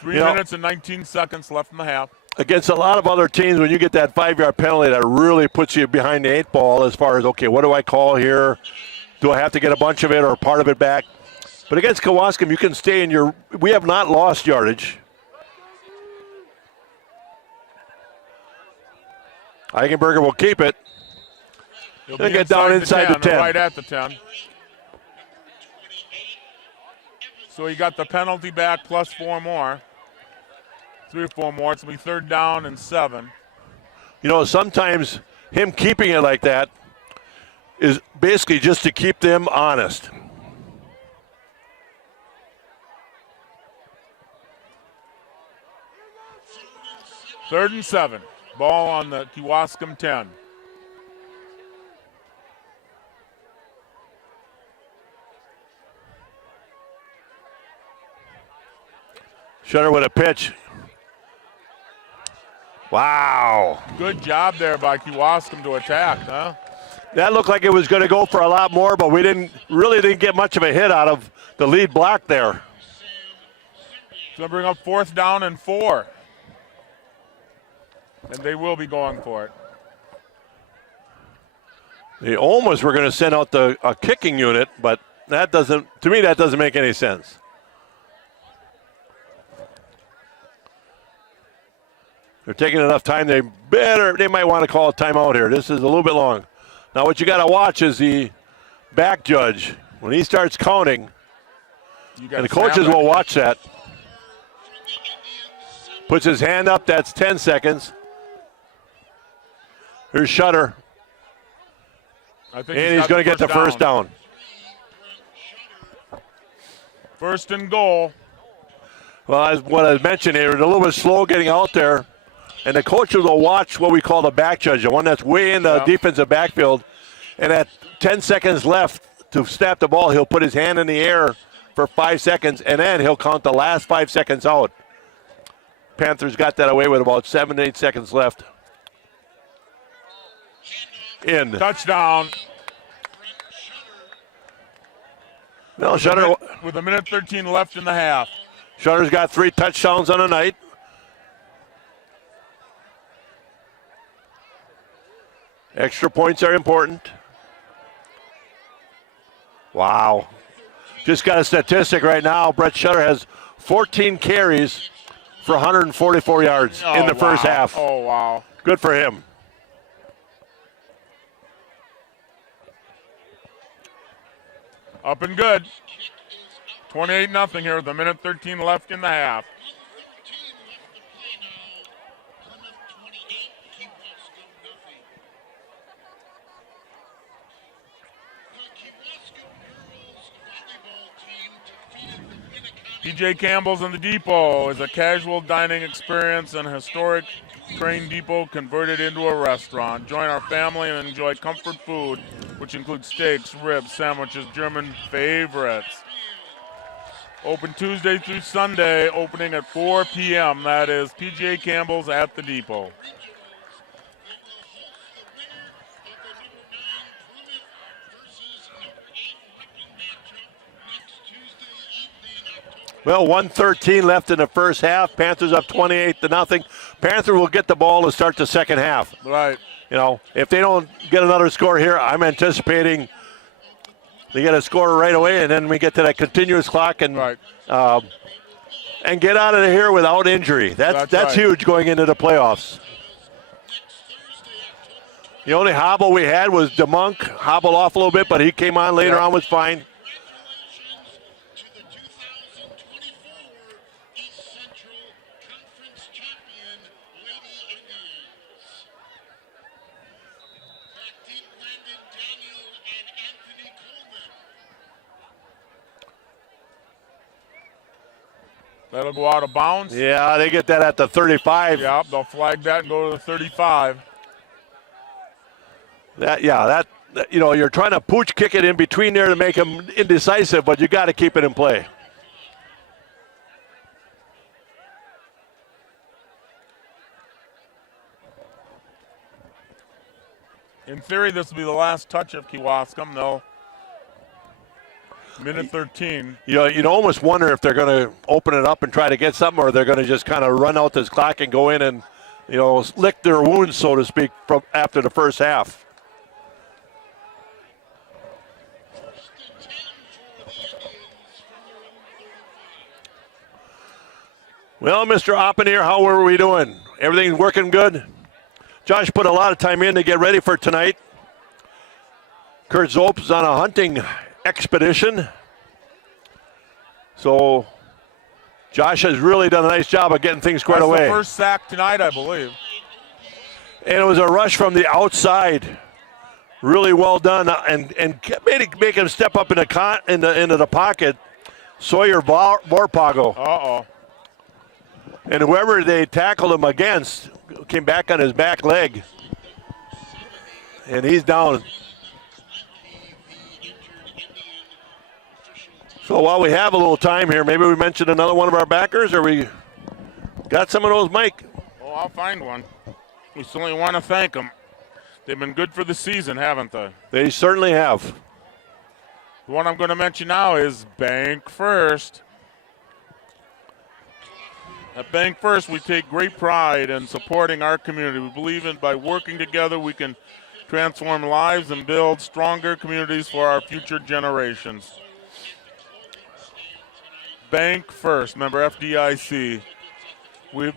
Three minutes and 19 seconds left in the half. Against a lot of other teams, when you get that 5-yard penalty, that really puts you behind the 8 ball as far as, okay, what do I call here? Do I have to get a bunch of it or part of it back? But against Kewaskum, you can stay in your – we have not lost yardage. Eichenberger will keep it. He'll get down inside the 10. Right at the 10. So he got the penalty back plus 4 more. 3 or 4 more. It's going to be 3rd down and 7. You know, sometimes him keeping it like that is basically just to keep them honest. Third and 7. Ball on the Kewaskum 10. Shutter with a pitch. Wow. Good job there by Kewaskum to attack, huh? That looked like it was going to go for a lot more, but we didn't get much of a hit out of the lead block there. It's going to bring up 4th down and 4. And they will be going for it. They almost were going to send out a kicking unit, but that doesn't make any sense. They're taking enough time. They might want to call a timeout here. This is a little bit long. Now what you got to watch is the back judge. When he starts counting, and the coaches will watch that. Puts his hand up, that's 10 seconds. Here's Shutter. I think and he's going to get the first down. 1st and goal. Well, as what I mentioned, they were a little bit slow getting out there. And the coaches will watch what we call the back judge, the one that's way in the defensive backfield. And at 10 seconds left to snap the ball, he'll put his hand in the air for 5 seconds, and then he'll count the last 5 seconds out. Panthers got that away with about 7 to 8 seconds left. In. Touchdown. No, Shutter. With a minute 13 left in the half. Shutter's got 3 touchdowns on the night. Extra points are important. Wow. Just got a statistic right now. Brett Shutter has 14 carries for 144 yards in the first half. Oh, wow. Good for him. Up and good. 28-0 here with a minute 13 left in the half. PJ Campbell's in the Depot is a casual dining experience and historic train depot converted into a restaurant. Join our family and enjoy comfort food, which includes steaks, ribs, sandwiches, German favorites. Open Tuesday through Sunday, opening at 4 p.m. That is PJ Campbell's at the Depot. Well, 1:13 left in the first half. Panthers up 28-0. Panther will get the ball to start the second half. Right. You know, if they don't get another score here, I'm anticipating they get a score right away, and then we get to that continuous clock and and get out of here without injury. That's right. huge going into the playoffs. The only hobble we had was DeMunk hobbled off a little bit, but he came on later on, was fine. That'll go out of bounds. Yeah, they get that at the 35. Yeah, they'll flag that and go to the 35. You know, you're trying to pooch kick it in between there to make them indecisive, but you got to keep it in play. In theory, this will be the last touch of Kewaskum. They'll minute 13. You know, you'd almost wonder if they're going to open it up and try to get something, or they're going to just kind of run out this clock and go in and, you know, lick their wounds, so to speak, from after the first half. Well, Mr. Oppenheer, how were we doing? Everything working good? Josh put a lot of time in to get ready for tonight. Kurt Zop's on a hunting expedition. So Josh has really done a nice job of getting things squared away. That's the first sack tonight, I believe. And it was a rush from the outside. Really well done, and make him step up into the pocket. Sawyer Vorpago. Uh-oh. And whoever they tackled him against came back on his back leg. And he's down. So while we have a little time here, maybe we mention another one of our backers, or we got some of those, Mike? Oh, I'll find one. We certainly want to thank them. They've been good for the season, haven't they? They certainly have. The one I'm going to mention now is Bank First. At Bank First, we take great pride in supporting our community. We believe in by working together, we can transform lives and build stronger communities for our future generations. Bank First, member FDIC.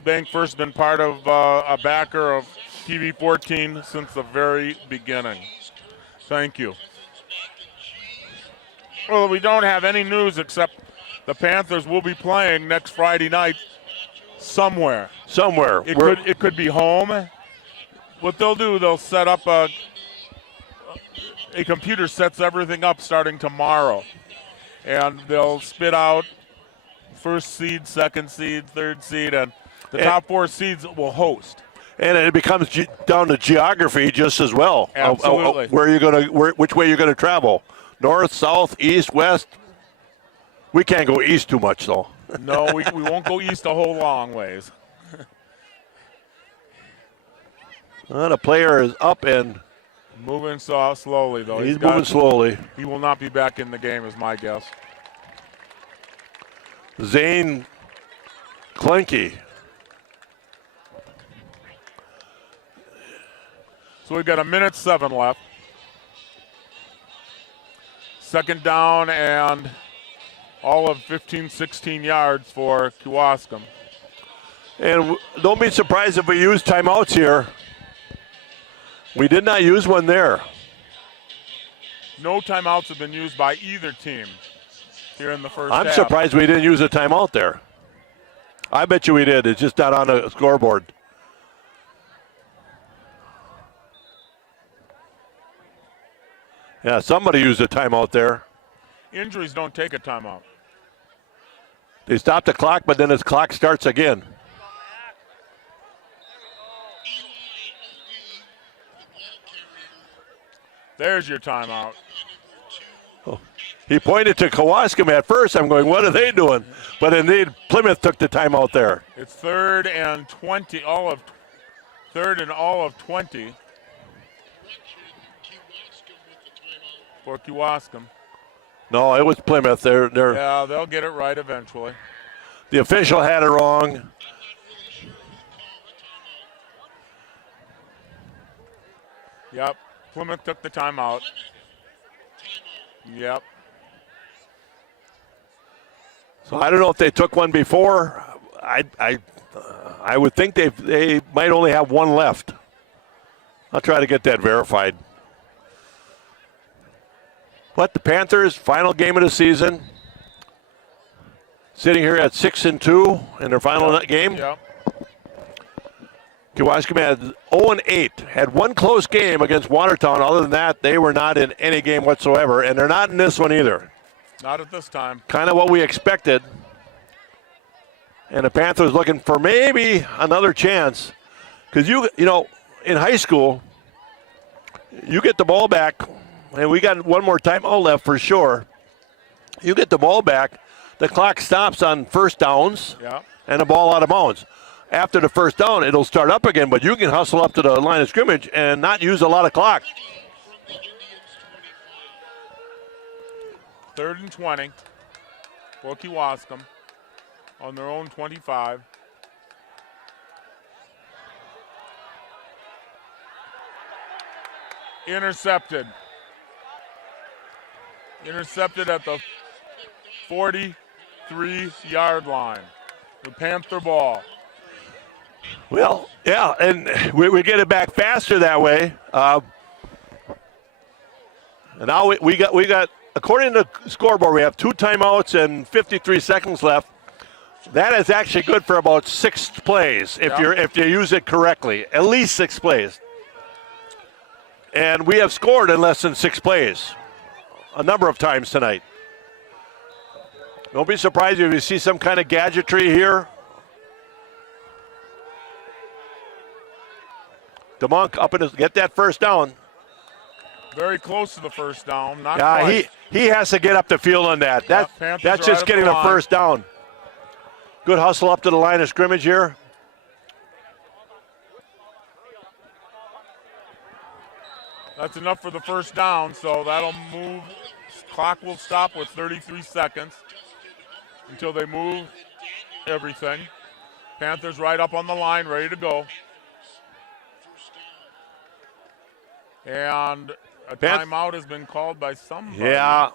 Bank First been part of a backer of TV 14 since the very beginning. Thank you. Well, we don't have any news except the Panthers will be playing next Friday night somewhere. It could be home. What they'll do, they'll set up a computer sets everything up starting tomorrow. And they'll spit out first seed, second seed, third seed, and the top four seeds will host. And it becomes down to geography just as well. Absolutely. Which way you're going to travel. North, south, east, west. We can't go east too much, though. No, we won't go east a whole long ways. Well, the player is up and moving slowly, though. He's moving slowly. He will not be back in the game, is my guess. Zane Klenke. So we've got 1:07 left. Second down and all of 15, 16 yards for Kewaskum. And don't be surprised if we use timeouts here. We did not use one there. No timeouts have been used by either team here in the first half. I'm surprised we didn't use a timeout there. I bet you we did. It's just not on the scoreboard. Yeah, somebody used a timeout there. Injuries don't take a timeout. They stop the clock, but then the clock starts again. There's your timeout. Oh. He pointed to Kewaskum at first. I'm going, what are they doing? But indeed, Plymouth took the timeout there. It's 3rd and 20, all of 20 for Kewaskum. No, it was Plymouth. Yeah, they'll get it right eventually. The official had it wrong. Yep, Plymouth took the timeout. Yep. So I don't know if they took one before. I would think they might only have one left. I'll try to get that verified. But the Panthers, final game of the season, sitting here at 6-2 in their final game. Yep. Kewaskum had 0-8, had one close game against Watertown. Other than that, they were not in any game whatsoever, and they're not in this one either. Not at this time. Kind of what we expected. And the Panthers looking for maybe another chance. Because, you know, in high school, you get the ball back, and we got one more timeout left for sure. You get the ball back, the clock stops on first downs, and the ball out of bounds. After the first down, it'll start up again, but you can hustle up to the line of scrimmage and not use a lot of clock. 3rd and 20 for Kewaskum on their own 25. Intercepted. Intercepted at the 43-yard line. The Panther ball. Well, yeah, and we get it back faster that way. And now we got, according to the scoreboard, we have 2 timeouts and 53 seconds left. That is actually good for about 6 plays if you use it correctly, at least 6 plays. And we have scored in less than 6 plays a number of times tonight. Don't be surprised if you see some kind of gadgetry here. DeMonk up in his, get that first down. Very close to the first down. Not yeah, quite. he has to get up the field on that. That's just getting the first down. Good hustle up to the line of scrimmage here. That's enough for the first down, so that'll move. Clock will stop with 33 seconds until they move everything. Panthers right up on the line, ready to go. And a timeout has been called by somebody. Yeah,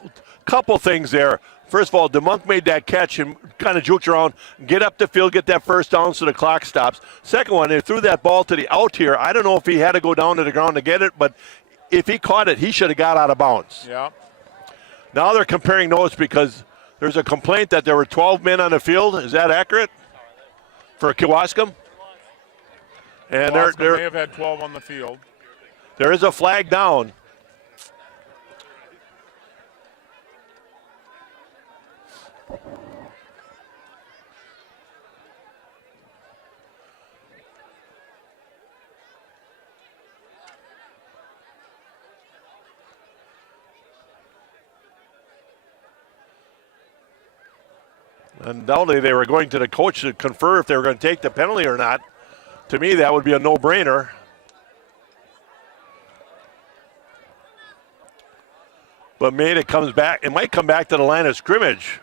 couple things there. First of all, DeMonk made that catch and kind of juked around, get up the field, get that first down so the clock stops. Second one, they threw that ball to the out here. I don't know if he had to go down to the ground to get it, but if he caught it, he should have got out of bounds. Yeah. Now they're comparing notes because there's a complaint that there were 12 men on the field. Is that accurate for Kewaskum? And Kewaskum may have had 12 on the field. There is a flag down. Undoubtedly, they were going to the coach to confer if they were going to take the penalty or not. To me, that would be a no-brainer. But it comes back. It might come back to the line of scrimmage.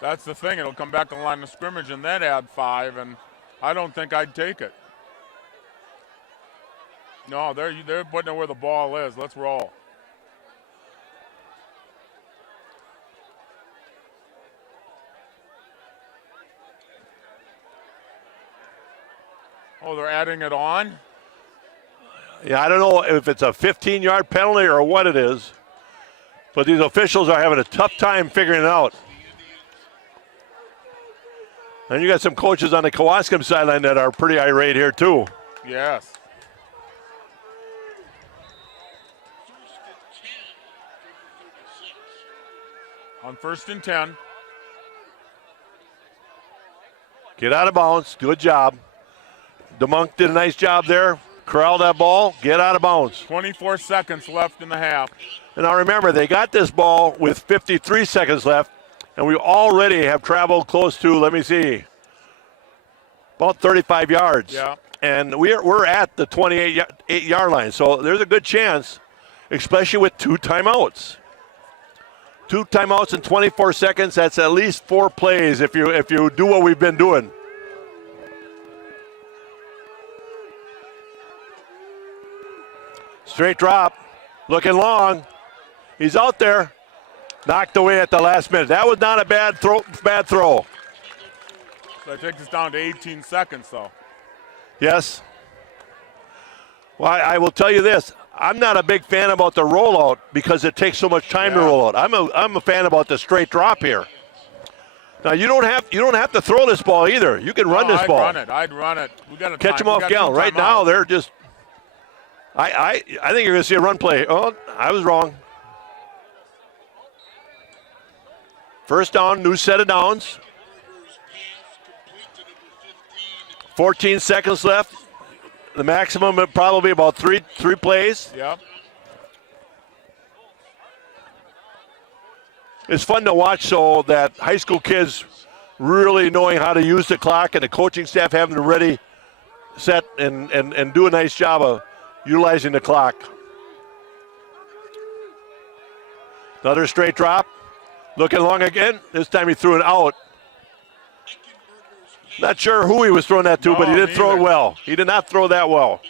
That's the thing. It'll come back to the line of scrimmage and then add 5, and I don't think I'd take it. No, they're putting it where the ball is. Let's roll. Oh, they're adding it on? Yeah, I don't know if it's a 15-yard penalty or what it is, but these officials are having a tough time figuring it out. And you got some coaches on the Kewaskum sideline that are pretty irate here too. Yes. On 1st and 10. Get out of bounds. Good job. DeMunk did a nice job there. Corral that ball. Get out of bounds. 24 seconds left in the half. And now remember, they got this ball with 53 seconds left, and we already have traveled close to, let me see, about 35 yards. Yeah. And we're at the 28-yard line. So there's a good chance, especially with 2 timeouts. 2 timeouts in 24 seconds, that's at least 4 plays if you do what we've been doing. Straight drop, looking long. He's out there, knocked away at the last minute. That was not a bad throw. So that takes us down to 18 seconds, though. Yes. Well, I will tell you this. I'm not a big fan about the rollout because it takes so much time to roll out. I'm a fan about the straight drop here. Now you don't have to throw this ball either. You can run this ball. I'd run it. We got to catch them off gallant. Right now they're just. I think you're going to see a run play. Oh, I was wrong. First down, new set of downs. 14 seconds left. The maximum of probably about three plays. Yep. It's fun to watch so that high school kids really knowing how to use the clock and the coaching staff having the ready set and do a nice job of utilizing the clock. Another straight drop. Looking long again. This time he threw it out. Not sure who he was throwing that to, but he did throw it well. He did not throw that well.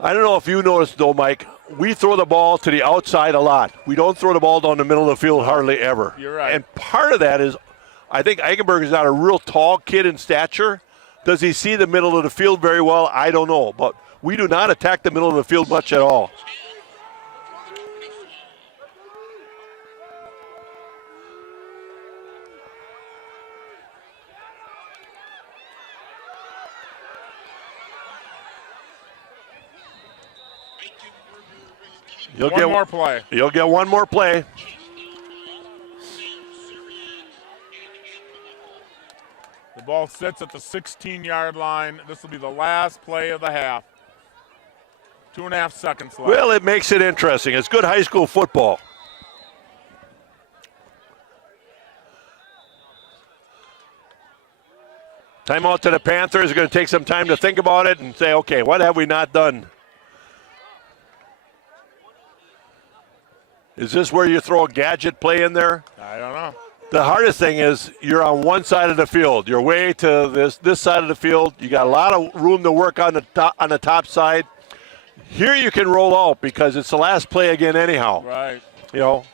I don't know if you noticed, though, Mike, we throw the ball to the outside a lot. We don't throw the ball down the middle of the field hardly ever. You're right. And part of that is I think Eichenberg is not a real tall kid in stature. Does he see the middle of the field very well? I don't know. But we do not attack the middle of the field much at all. You'll get more play. You'll get one more play. The ball sits at the 16-yard line. This will be the last play of the half. 2.5 seconds left. Well, it makes it interesting. It's good high school football. Timeout to the Panthers. Are going to take some time to think about it and say, okay, what have we not done? Is this where you throw a gadget play in there? I don't know. The hardest thing is you're on one side of the field. You're way to this side of the field. You got a lot of room to work on the top side. Here you can roll out because it's the last play again anyhow. Right. You know.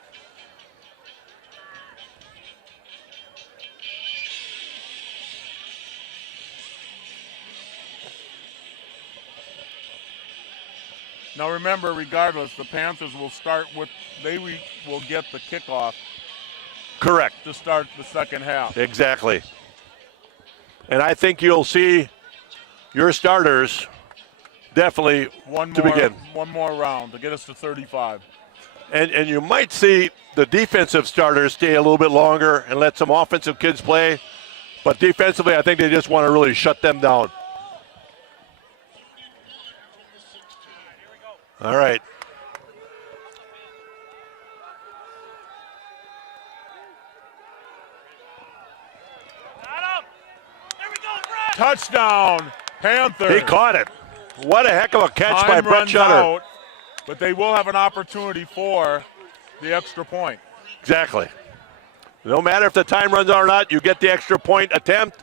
Now remember, regardless, the Panthers will start with, will get the kickoff. Correct. To start the second half. Exactly. And I think you'll see your starters definitely begin. One more round to get us to 35. And you might see the defensive starters stay a little bit longer and let some offensive kids play. But defensively, I think they just want to really shut them down. All right. Touchdown, Panther. He caught it. What a heck of a catch by Brett Shutter. Out, but they will have an opportunity for the extra point. Exactly. No matter if the time runs out or not, you get the extra point attempt.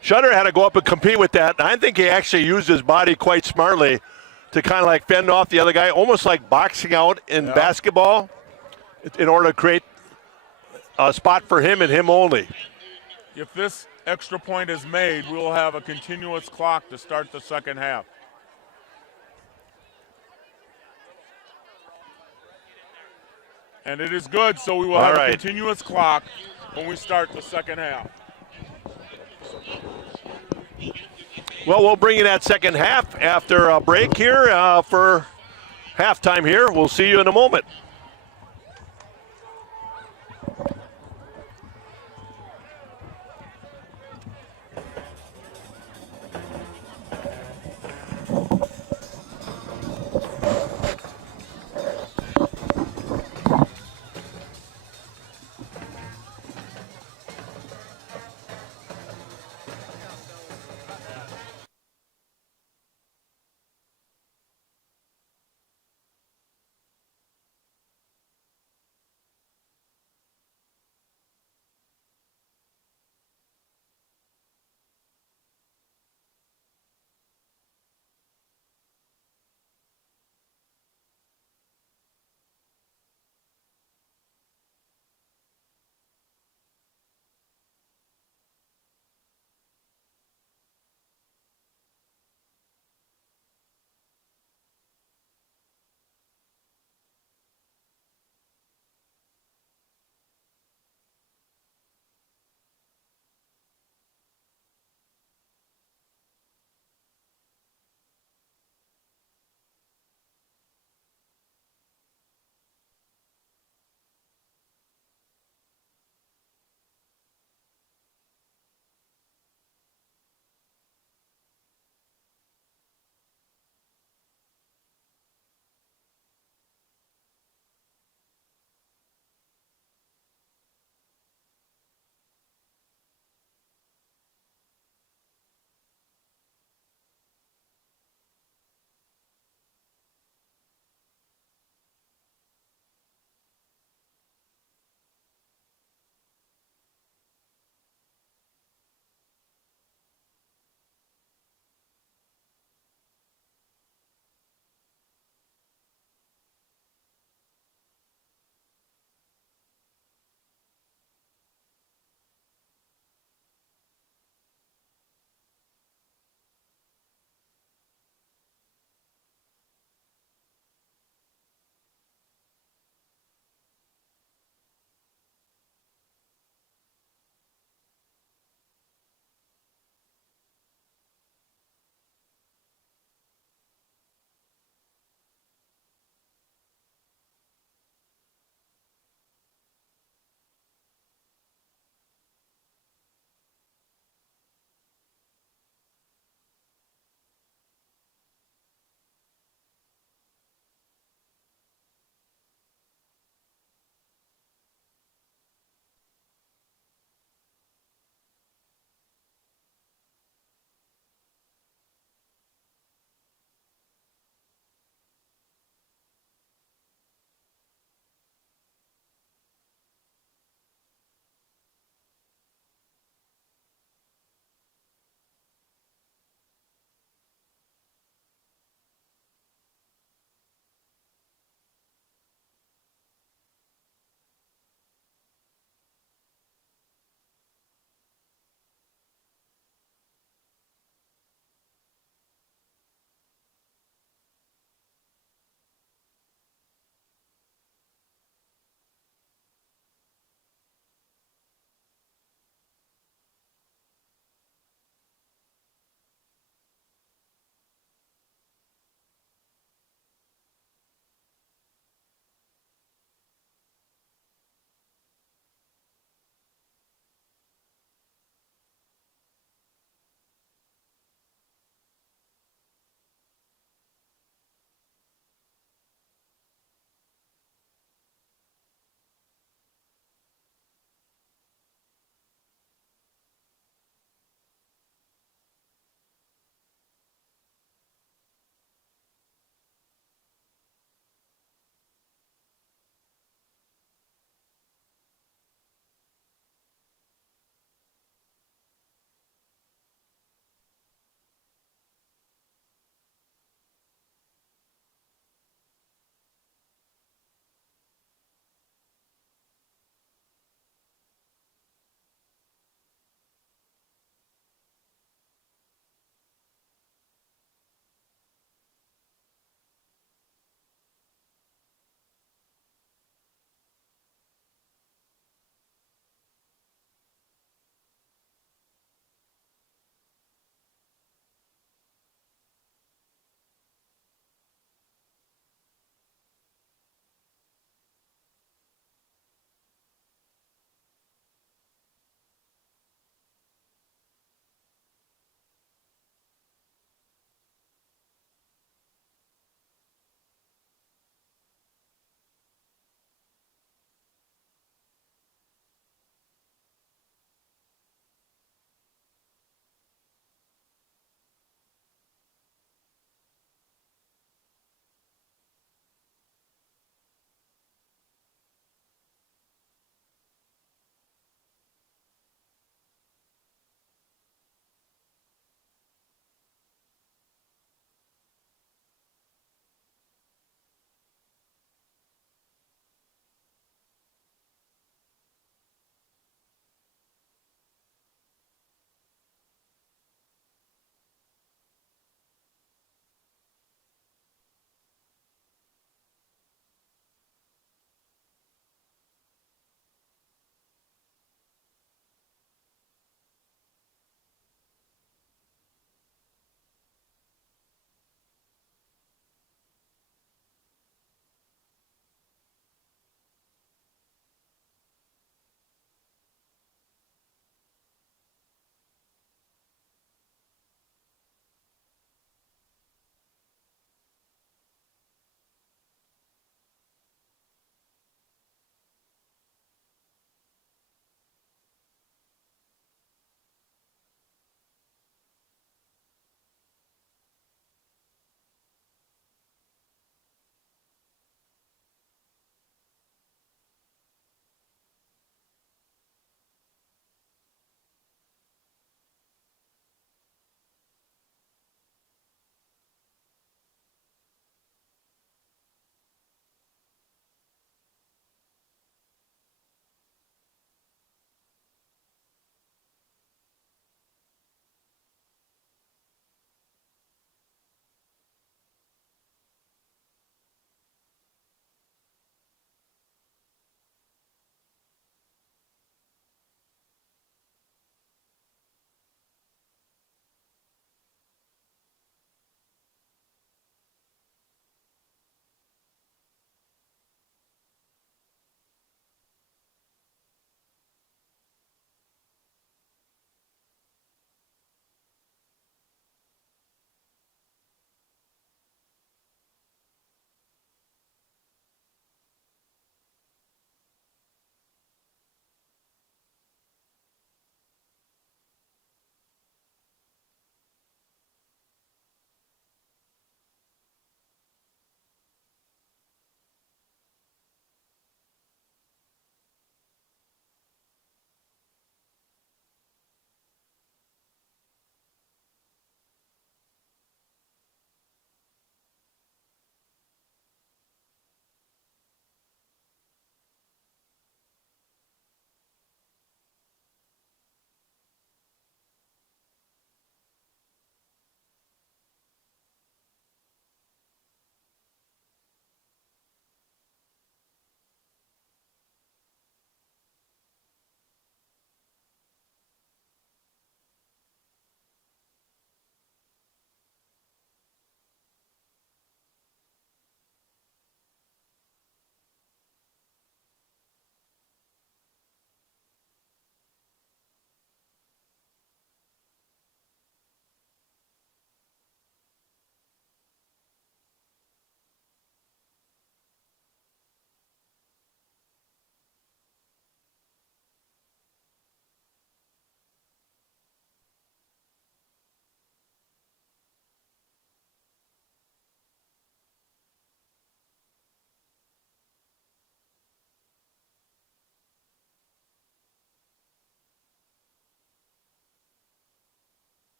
Shutter had to go up and compete with that. And I think he actually used his body quite smartly to kind of like fend off the other guy, almost like boxing out in basketball in order to create a spot for him and him only. If this extra point is made, we will have a continuous clock to start the second half. And it is good, so we will have a continuous clock when we start the second half. Well, we'll bring you that second half after a break here for halftime here. We'll see you in a moment.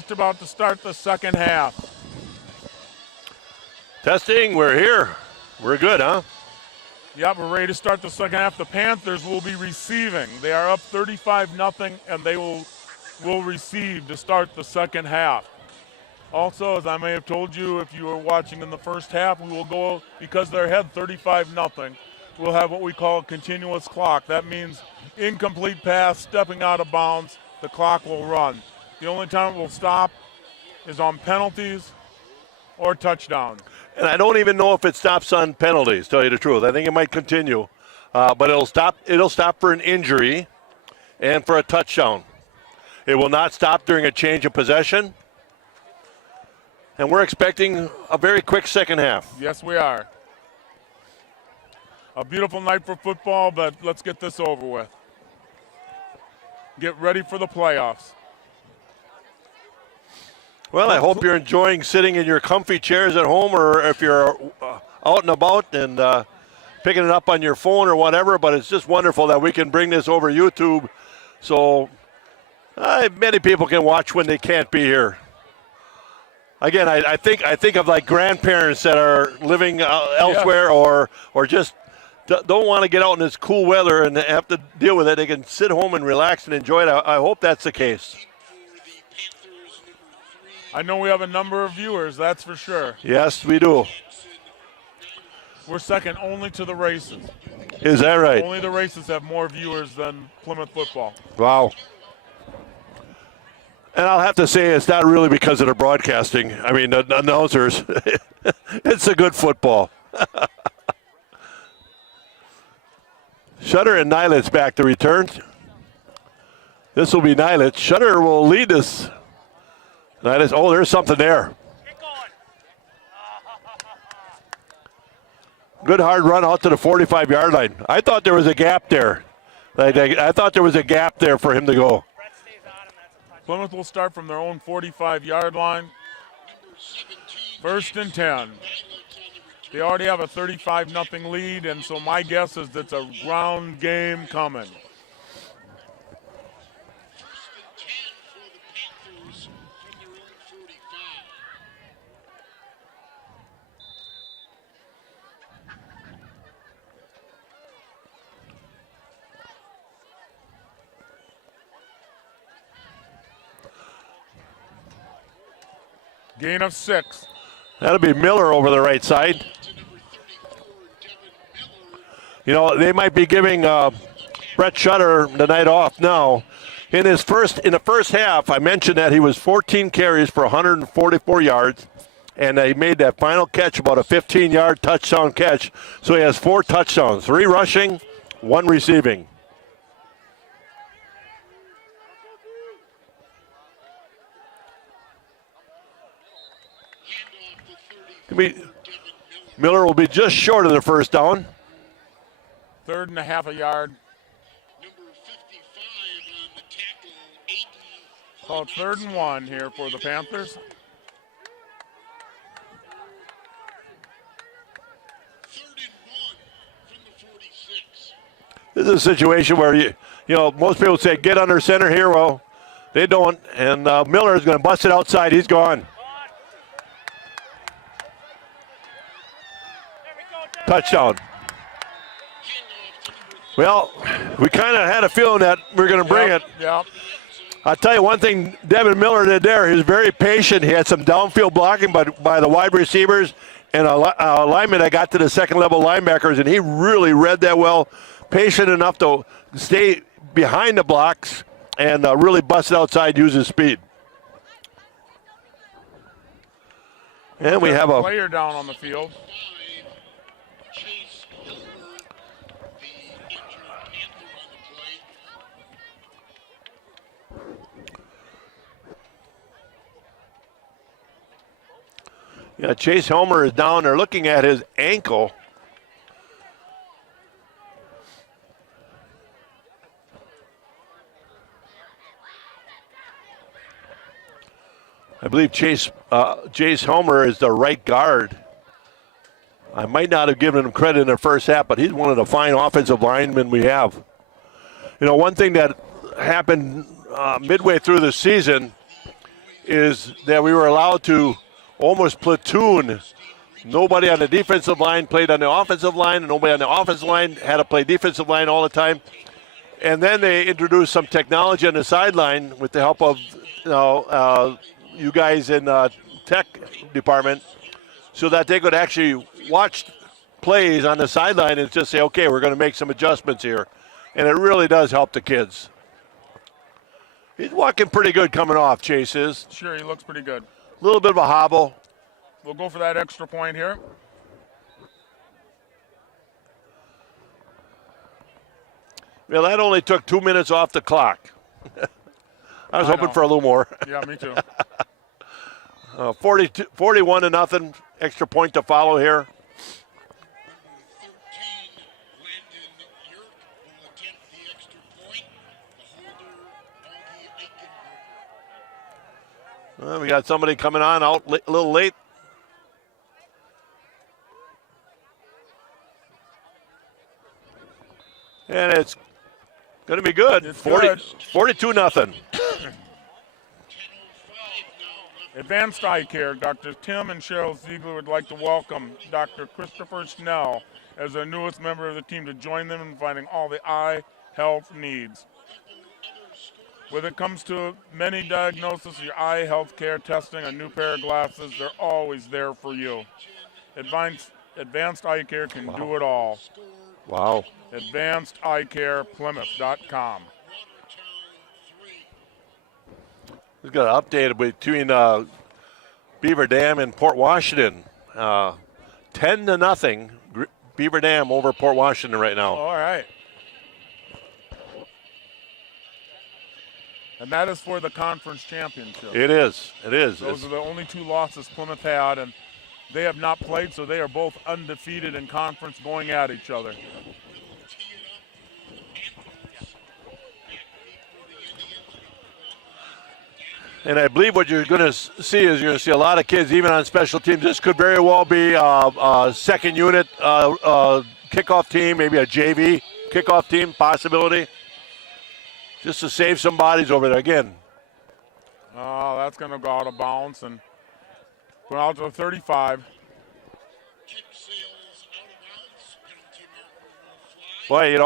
just about to start the second half. Testing, we're here. We're good, huh? Yep, we're ready to start the second half. The Panthers will be receiving. They are up 35-0, and they will receive to start the second half. Also, as I may have told you, if you were watching in the first half, we will go, because they're ahead 35-0, we'll have what we call a continuous clock. That means incomplete pass, stepping out of bounds, the clock will run. The only time it will stop is on penalties or touchdowns. And I don't even know if it stops on penalties, tell you the truth. I think it might continue. But it'll stop for an injury and for a touchdown. It will not stop during a change of possession. And we're expecting a very quick second half. Yes, we are. A beautiful night for football, but let's get this over with. Get ready for the playoffs. Well, I hope you're enjoying sitting in your comfy chairs at home, or if you're out and about and picking it up on your phone or whatever, but it's just wonderful that we can bring this over YouTube so many people can watch when they can't be here. Again, I think of like grandparents that are living elsewhere, or just don't want to get out in this cool weather and have to deal with it. They can sit home and relax and enjoy it. I hope that's the case. I know we have a number of viewers, that's for sure. Yes, we do. We're second only to the races. Is that right? Only the races have more viewers than Plymouth football. Wow. And I'll have to say it's not really because of the broadcasting. I mean, the announcers. It's a good football. Shutter and Nilet's back to return. This will be Nilet. Shutter will lead this. Nilet, oh, there's something there. Good hard run out to the 45-yard line. I thought there was a gap there. I thought there was a gap there for him to go. Plymouth will start from their own 45-yard line. 1st and 10. They already have a 35-0 lead, and so my guess is it's a ground game coming. Gain of 6. That'll be Miller over the right side. You know, they might be giving Brett Shutter the night off now. In the first half, I mentioned that he was 14 carries for 144 yards, and he made that final catch, about a 15-yard touchdown catch. So he has 4 touchdowns, 3 rushing, 1 receiving. Miller will be just short of the first down. 3rd and a half a yard. Called 3rd and 1 here for the Panthers. This is a situation where you know most people say get under center here. Well, they don't, and Miller is going to bust it outside. He's gone. Touchdown. Well, we kind of had a feeling that we were going to bring it. Yep. I'll tell you one thing Devin Miller did there. He was very patient. He had some downfield blocking by the wide receivers and a lineman that got to the second-level linebackers, and he really read that well. Patient enough to stay behind the blocks and really bust it outside, use his speed. And we have a player down on the field. Yeah, Chase Helmer is down there looking at his ankle. I believe Chase Helmer is the right guard. I might not have given him credit in the first half, but he's one of the fine offensive linemen we have. You know, one thing that happened midway through the season is that we were allowed to almost platoon. Nobody on the defensive line played on the offensive line, and nobody on the offensive line had to play defensive line all the time. And then they introduced some technology on the sideline with the help of you guys in tech department, so that they could actually watch plays on the sideline and just say, okay, we're going to make some adjustments here. And it really does help the kids. He's walking pretty good coming off, Chase is. Sure, he looks pretty good. A little bit of a hobble. We'll go for that extra point here. Well, that only took 2 minutes off the clock. I was hoping for a little more. Yeah, me too. 41-0, extra point to follow here. We got somebody coming on out a little late. And it's going to be good. It's 42-0. Advanced Eye Care, Dr. Tim and Cheryl Ziegler would like to welcome Dr. Christopher Schnell as their newest member of the team to join them in finding all the eye health needs. When it comes to many diagnoses, your eye health care testing, a new pair of glasses, they're always there for you. Advanced Eye Care can do it all. Wow. Advanced Eye Care, Plymouth.com. We've got an update between Beaver Dam and Port Washington. 10-0, Beaver Dam over Port Washington right now. All right. And that is for the conference championship. It is. It is. Those are the only two losses Plymouth had, and they have not played, so they are both undefeated in conference going at each other. And I believe what you're going to see is you're going to see a lot of kids, even on special teams. This could very well be a second unit kickoff team, maybe a JV kickoff team possibility, just to save some bodies over there again. Oh, that's going to go out of bounds and go out to the 35. Boy,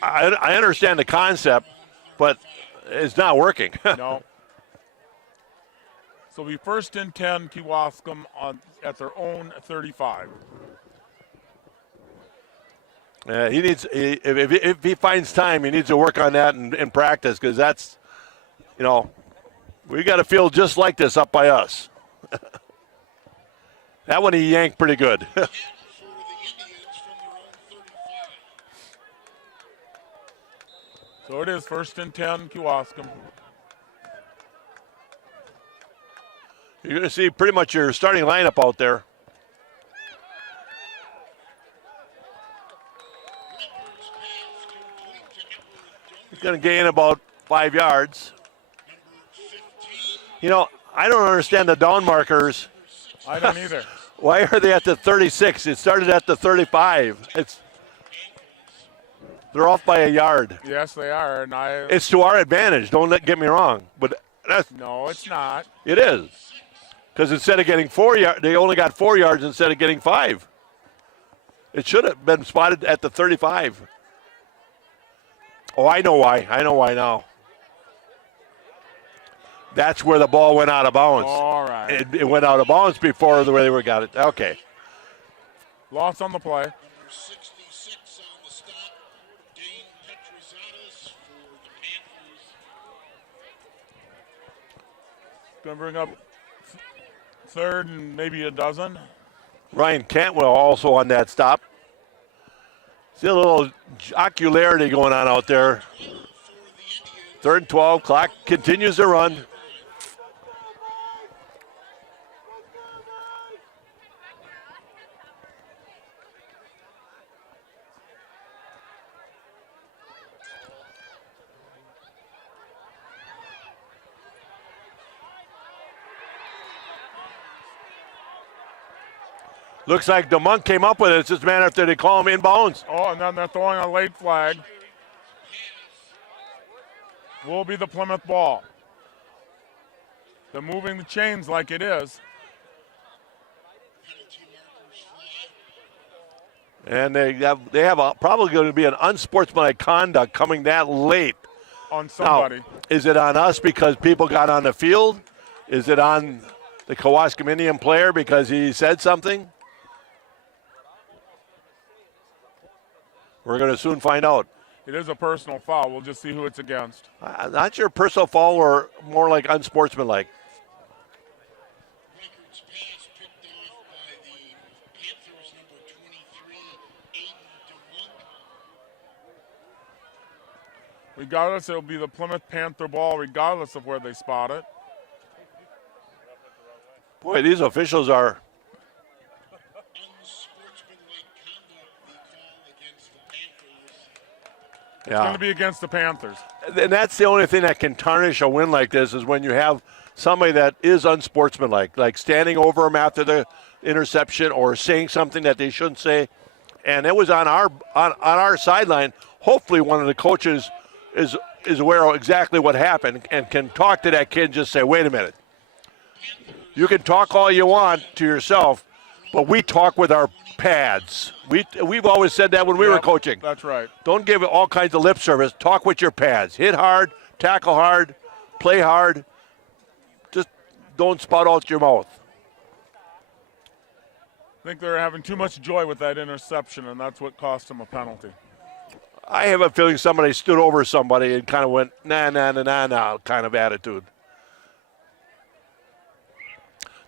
I understand the concept, but it's not working. No. So we first and 10, Kewaskum at their own 35. He needs, if he finds time, he needs to work on that in practice, because that's, we got to feel just like this up by us. That one he yanked pretty good. So it is first and 10, Kewaskum. You're going to see pretty much your starting lineup out there. He's going to gain about 5 yards. I don't understand the down markers. I don't either. Why are they at the 36? It started at the 35. They're off by a yard. Yes, they are. And it's to our advantage. Don't get me wrong. But no, it's not. It is. Because instead of getting 4 yards, they only got 4 yards instead of getting 5. It should have been spotted at the 35. Oh, I know why. I know why now. That's where the ball went out of bounds. All right. It went out of bounds before where they got it. Okay. Loss on the play. Going to bring up third and maybe a dozen. Ryan Cantwell also on that stop. See a little jocularity going on out there. 3rd and 12, clock continues to run. Looks like DeMunk came up with it. It's just a matter after they call him inbounds. Oh, and then they're throwing a late flag. Will be the Plymouth ball. They're moving the chains like it is. And they have probably going to be an unsportsmanlike conduct coming that late. On somebody. Now, is it on us because people got on the field? Is it on the Kewaskum Indian player because he said something? We're going to soon find out. It is a personal foul. We'll just see who it's against. Not sure personal foul or more like unsportsmanlike. Records pass picked off by the Panthers, number 23, Aiden DeMunk. Regardless, it'll be the Plymouth Panther ball, regardless of where they spot it. Boy, these officials are. Unsportsmanlike conduct, the call against the Panthers. It's going to be against the Panthers. And that's the only thing that can tarnish a win like this is when you have somebody that is unsportsmanlike, like standing over them after the interception or saying something that they shouldn't say. And it was on our sideline. Hopefully one of the coaches is aware of exactly what happened and can talk to that kid and just say, wait a minute. You can talk all you want to yourself, but we talk with our pads. We've always said that when we were coaching. That's right. Don't give it all kinds of lip service. Talk with your pads. Hit hard, tackle hard, play hard. Just don't spout out your mouth. I think they're having too much joy with that interception, and that's what cost them a penalty. I have a feeling somebody stood over somebody and kind of went, nah, kind of attitude.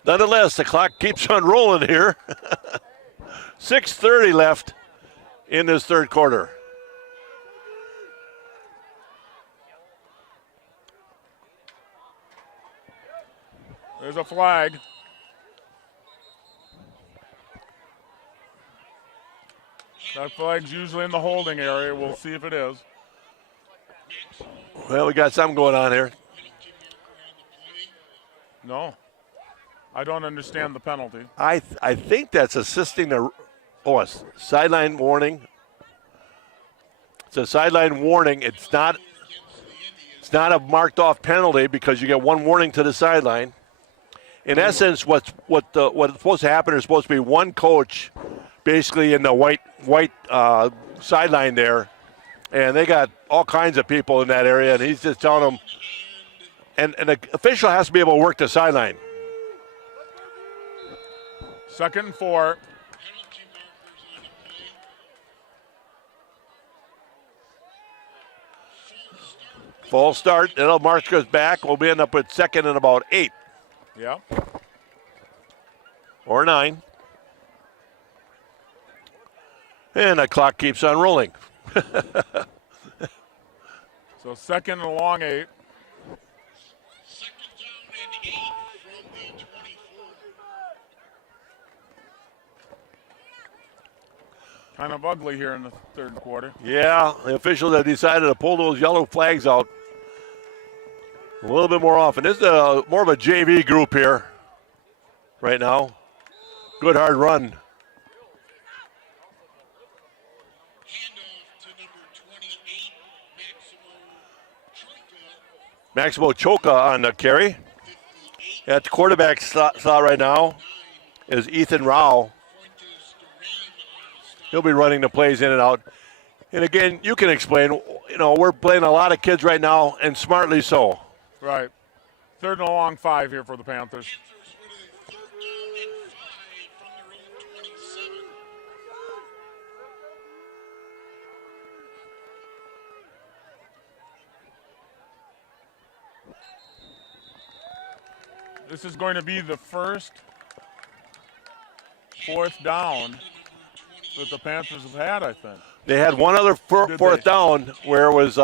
Nonetheless, the clock keeps on rolling here. 6:30 left in this third quarter. There's a flag. That flag's usually in the holding area. We'll see if it is. Well, we got something going on here. No. I don't understand the penalty. I think that's assisting the a sideline warning. It's a sideline warning. It's not a marked off penalty because you get one warning to the sideline. In essence, what's supposed to happen is supposed to be one coach basically in the white sideline there, and they got all kinds of people in that area, and he's just telling them, and the official has to be able to work the sideline. 2nd and 4. False start. It'll march us back. We'll be end up with 2nd and about 8. Yeah. Or 9. And the clock keeps on rolling. So 2nd and a long 8. Second down and 8 from the 24. Kind of ugly here in the third quarter. Yeah, the officials have decided to pull those yellow flags out a little bit more often. This is more of a JV group here right now. Good hard run. Handoff to number 28, Maximo Troika. Maximo Choka on the carry. At the quarterback slot right now is Ethan Rao. He'll be running the plays in and out. And again, you can explain, we're playing a lot of kids right now, and smartly so. Right. 3rd and a long 5 here for the Panthers. Panthers with a 3rd down and 5 from their own 27. This is going to be the first 4th down that the Panthers have had, I think. They had one other fourth down where it was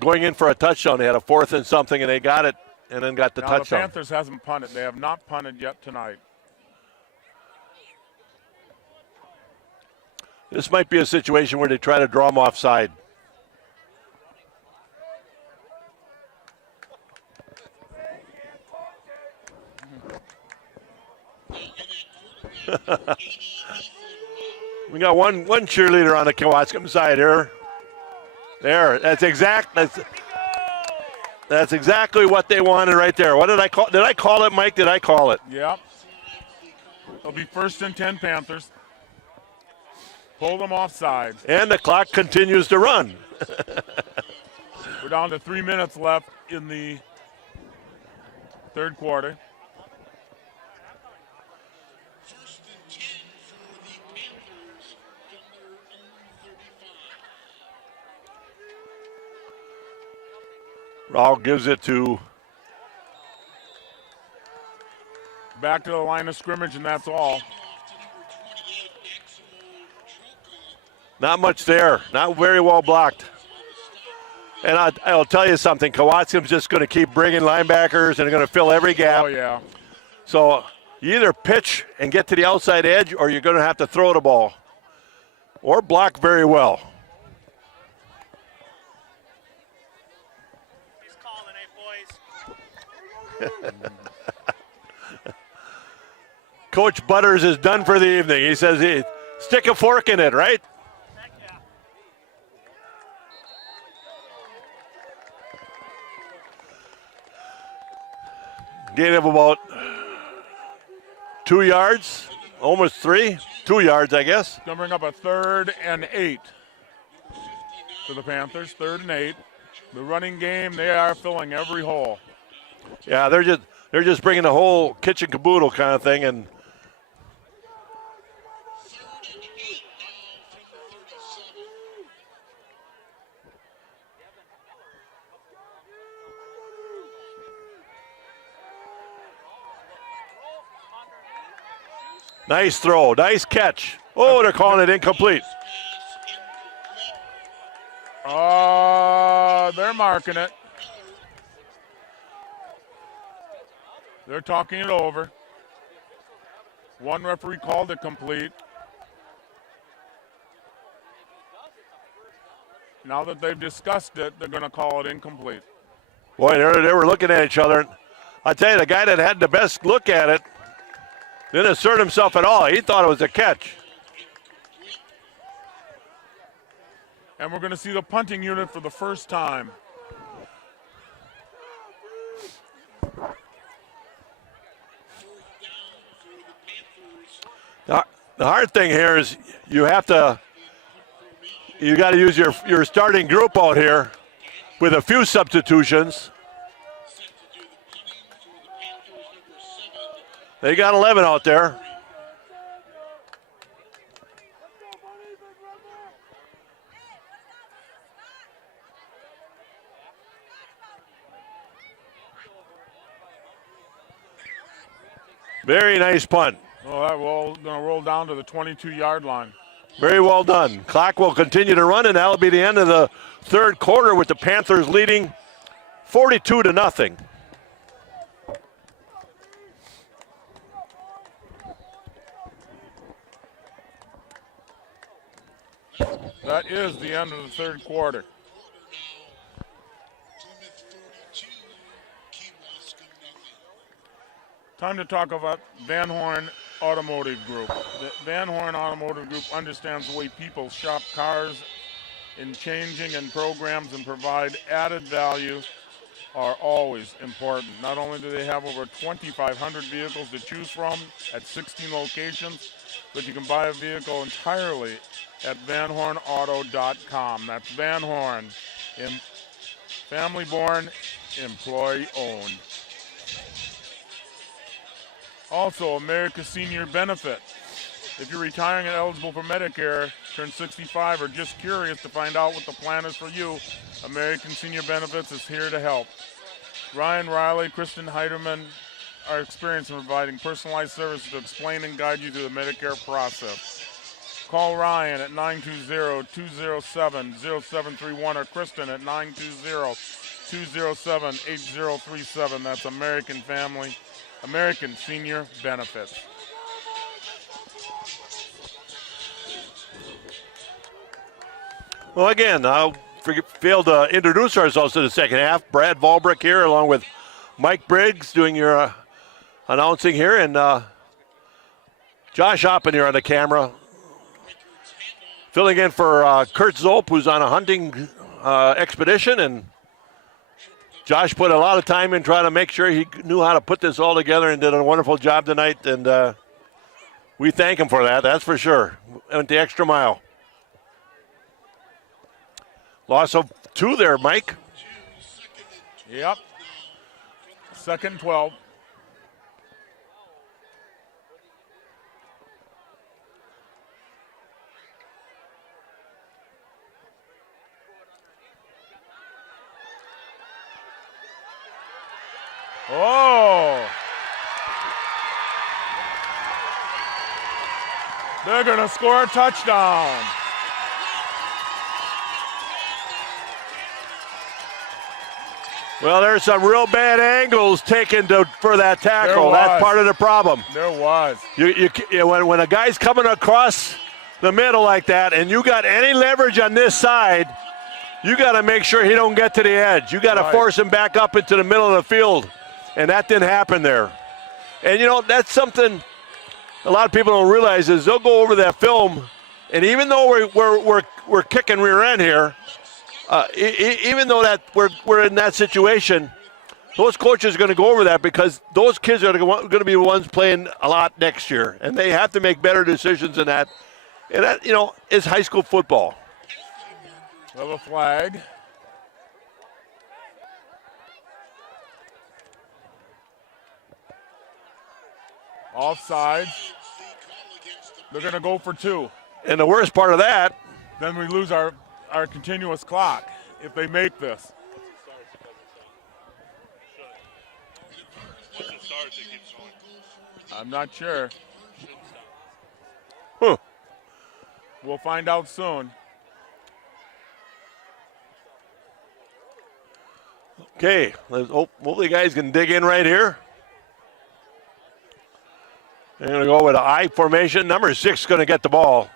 going in for a touchdown. They had a 4th and something, and they got it and then got the Now touchdown. the Panthers hasn't punted. They have not punted yet tonight. This might be a situation where they try to draw them offside. We got one cheerleader on the Kewaskum side here. There, that's exact. That's exactly what they wanted right there. What did I call? Did I call it, Mike? Did I call it? Yep. It'll be 1st and 10 Panthers. Pull them off sides. And the clock continues to run. We're down to 3 minutes left in the third quarter. First and 10 for the Panthers from their own 35. Raul gives it to Back to the line of scrimmage, and that's all. Off to number 28, Maximo Troca. not much there. Not very well blocked. And I'll tell you something. Kewaskum's just going to keep bringing linebackers and they're going to fill every gap. Oh, yeah. So you either pitch and get to the outside edge or you're going to have to throw the ball or block very well. He's calling it, boys. Coach Butters is done for the evening. He says, stick a fork in it, right? Heck yeah. Gain of about 2 yards, almost 3. 2 yards, I guess. Going to bring up a 3rd and 8 for the Panthers. 3rd and 8. The running game, they are filling every hole. Yeah, they're just bringing the whole kitchen caboodle kind of thing. And 3rd and 8 now from the 37. nice throw, nice catch. Oh, they're calling it incomplete. They're marking it. They're talking it over. One referee called it complete. Now that they've discussed it, they're going to call it incomplete. Boy, they were looking at each other. I tell you, the guy that had the best look at it didn't assert himself at all. He thought it was a catch. And we're going to see the punting unit for the first time. The hard thing here is you got to use your starting group out here with a few substitutions. Set to do the punting for the Panthers, number 7. They got 11 out there. Very nice punt. Well, that will going to roll down to the 22-yard line. Very well done. Clock will continue to run, and that'll be the end of the third quarter with the Panthers leading 42-0. That is the end of the third quarter. Plymouth 42, Kewaskum nothing. Time to talk about Van Horn Automotive Group. The Van Horn Automotive Group understands the way people shop cars in changing and programs and provide added value are always important. Not only do they have over 2,500 vehicles to choose from at 16 locations, but you can buy a vehicle entirely at vanhornauto.com. That's Van Horn, family born, employee owned. Also, America Senior Benefit. If you're retiring and eligible for Medicare, turn 65, or just curious to find out what the plan is for you, American Senior Benefits is here to help. Ryan Riley, Kristen Heiderman are experienced in providing personalized services to explain and guide you through the Medicare process. Call Ryan at 920-207-0731 or Kristen at 920-207-8037. That's American Senior Benefits. Well, again, failed to introduce ourselves to the second half. Brad Volbrick here, along with Mike Briggs doing your announcing here, and Josh Oppen here on the camera, filling in for Kurt Zolp, who's on a hunting expedition, and Josh put a lot of time in trying to make sure he knew how to put this all together and did a wonderful job tonight. And we thank him for that, that's for sure. Went the extra mile. Loss of 2 there, Mike. Yep. 2nd and 12. Oh! They're going to score a touchdown. Well, there's some real bad angles taken for that tackle. That's part of the problem. There was. When a guy's coming across the middle like that and you got any leverage on this side, you got to make sure he don't get to the edge. You got to force him back up into the middle of the field, and that didn't happen there. And, that's something a lot of people don't realize is they'll go over that film, and even though we're kicking rear end here, even though that we're in that situation, those coaches are going to go over that because those kids are going to be the ones playing a lot next year, and they have to make better decisions than that. And that, is high school football. We have a flag. Offside. They're going to go for 2. And the worst part of that, then we lose our continuous clock if they make this. I'm not sure. Huh. We'll find out soon. Okay, hopefully you guys can dig in right here. They're going to go with an I formation. Number 6 is going to get the ball.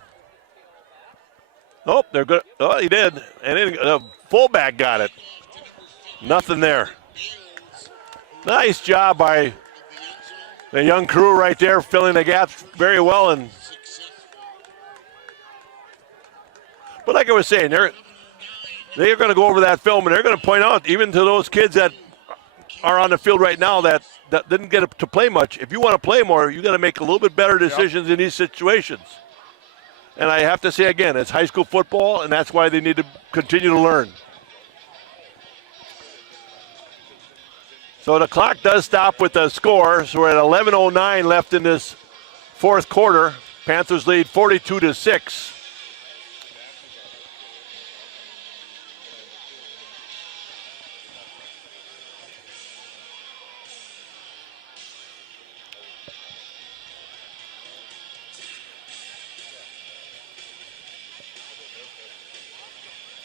Oh, they're good. Oh, he did. And then the fullback got it. Nothing there. Nice job by the young crew right there, filling the gaps very well. But like I was saying, they're going to go over that film, and they're going to point out, even to those kids that are on the field right now that didn't get to play much, if you want to play more, you got to make a little bit better decisions in these situations. And I have to say again, it's high school football, and that's why they need to continue to learn. So the clock does stop with the score. So we're at 11:09 left in this fourth quarter. Panthers lead 42-6.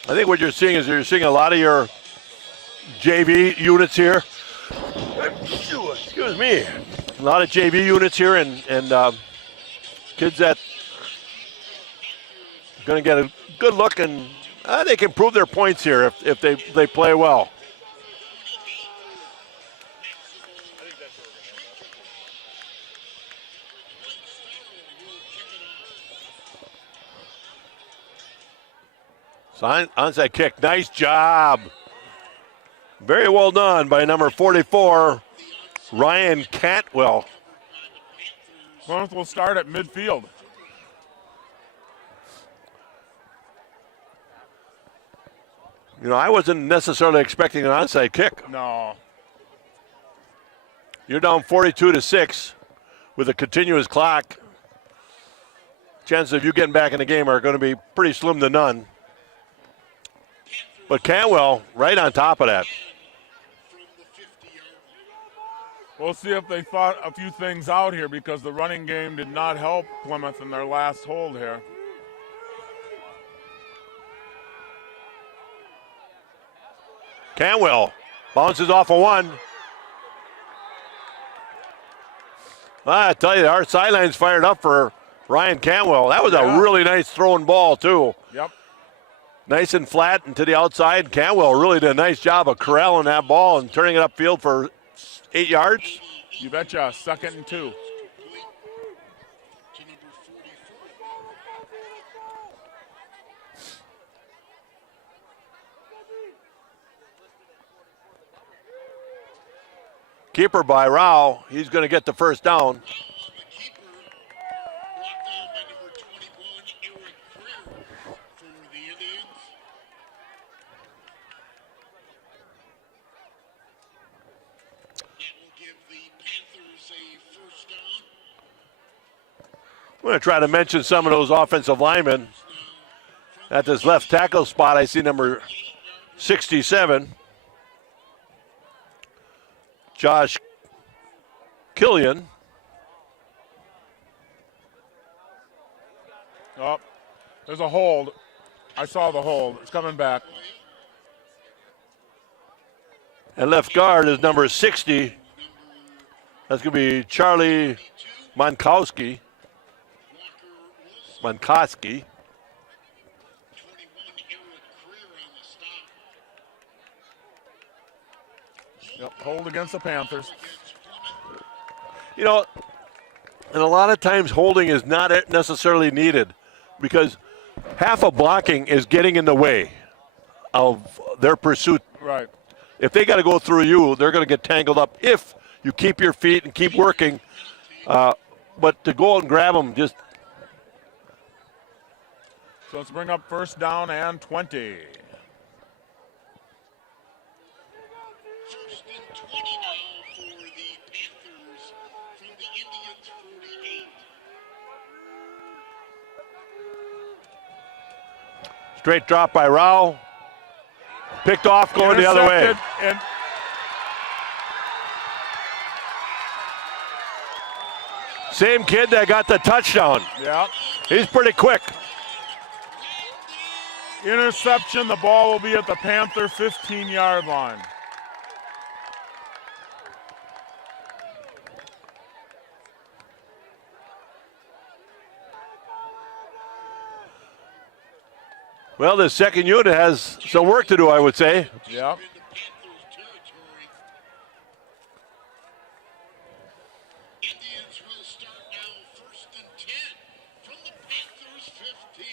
I think what you're seeing is you're seeing a lot of your JV units here. Excuse me. A lot of JV units here and kids that are going to get a good look, and they can prove their points here if they play well. So onside kick, nice job. Very well done by number 44, Ryan Cantwell. Plymouth will start at midfield. I wasn't necessarily expecting an onside kick. No. You're down 42-6 with a continuous clock. Chances of you getting back in the game are going to be pretty slim to none. But Cantwell right on top of that. We'll see if they thought a few things out here because the running game did not help Plymouth in their last hold here. Cantwell bounces off a 1. I tell you, our sideline's fired up for Ryan Cantwell. That was a really nice throwing ball, too. Yep. Nice and flat and to the outside. Cantwell really did a nice job of corralling that ball and turning it upfield for 8 yards. You betcha. 2nd and 2. Keeper by Rao. He's going to get the first down. The keeper brought down by number 21, Eric Greer for the Indians. That will give the Panthers a first down. I'm going to try to mention some of those offensive linemen. At this left tackle spot, I see number 67, Josh Killian. Oh, there's a hold. I saw the hold. It's coming back. And left guard is number 60. That's going to be Charlie Monkowski. 21, Eric Greer on the stop. Yep, hold against the Panthers. You know, and a lot of times holding is not necessarily needed because half of blocking is getting in the way of their pursuit. Right. If they got to go through you, they're going to get tangled up if you keep your feet and keep working. But to go out and grab them, just. So let's bring up first down and 20. First and 20 now for the Panthers from the Indians 48. Straight drop by Rao. Picked off going the other way. Intercepted, and Same kid that got the touchdown. yeah, He's pretty quick. interception. The ball will be at the Panther 15-yard line. Well, the second unit has some work to do, I would say. Yep. In the Panthers territory. Indians will start now first and 10 from the Panthers 15.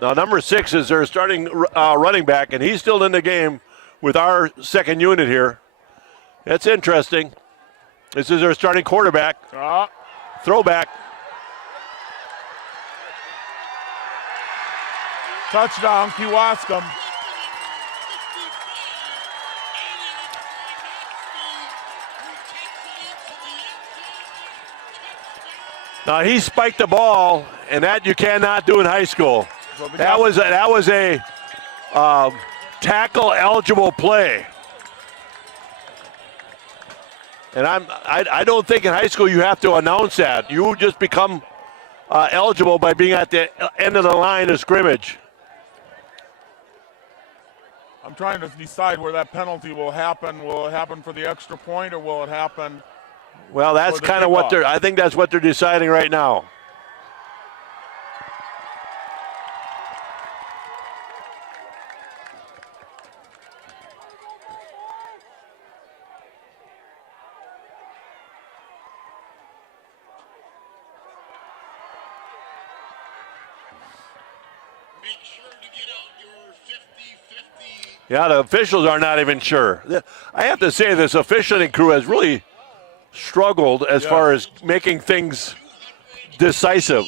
Now, number 6 is their starting running back, and he's still in the game with our second unit here. That's interesting. This is their starting quarterback. Throwback. Touchdown, Kewaskum. Now, he spiked the ball, and that you cannot do in high school. That was a tackle-eligible play. And I don't think in high school you have to announce that. You just become eligible by being at the end of the line of scrimmage. I'm trying to decide where that penalty will happen. Will it happen for the extra point, or will it happen? Well, that's For the kind of what kickoff. I think that's what they're deciding right now. Make sure to get out your 50-50. Yeah, the officials are not even sure. I have to say this officiating crew has really struggled as far as making things decisive.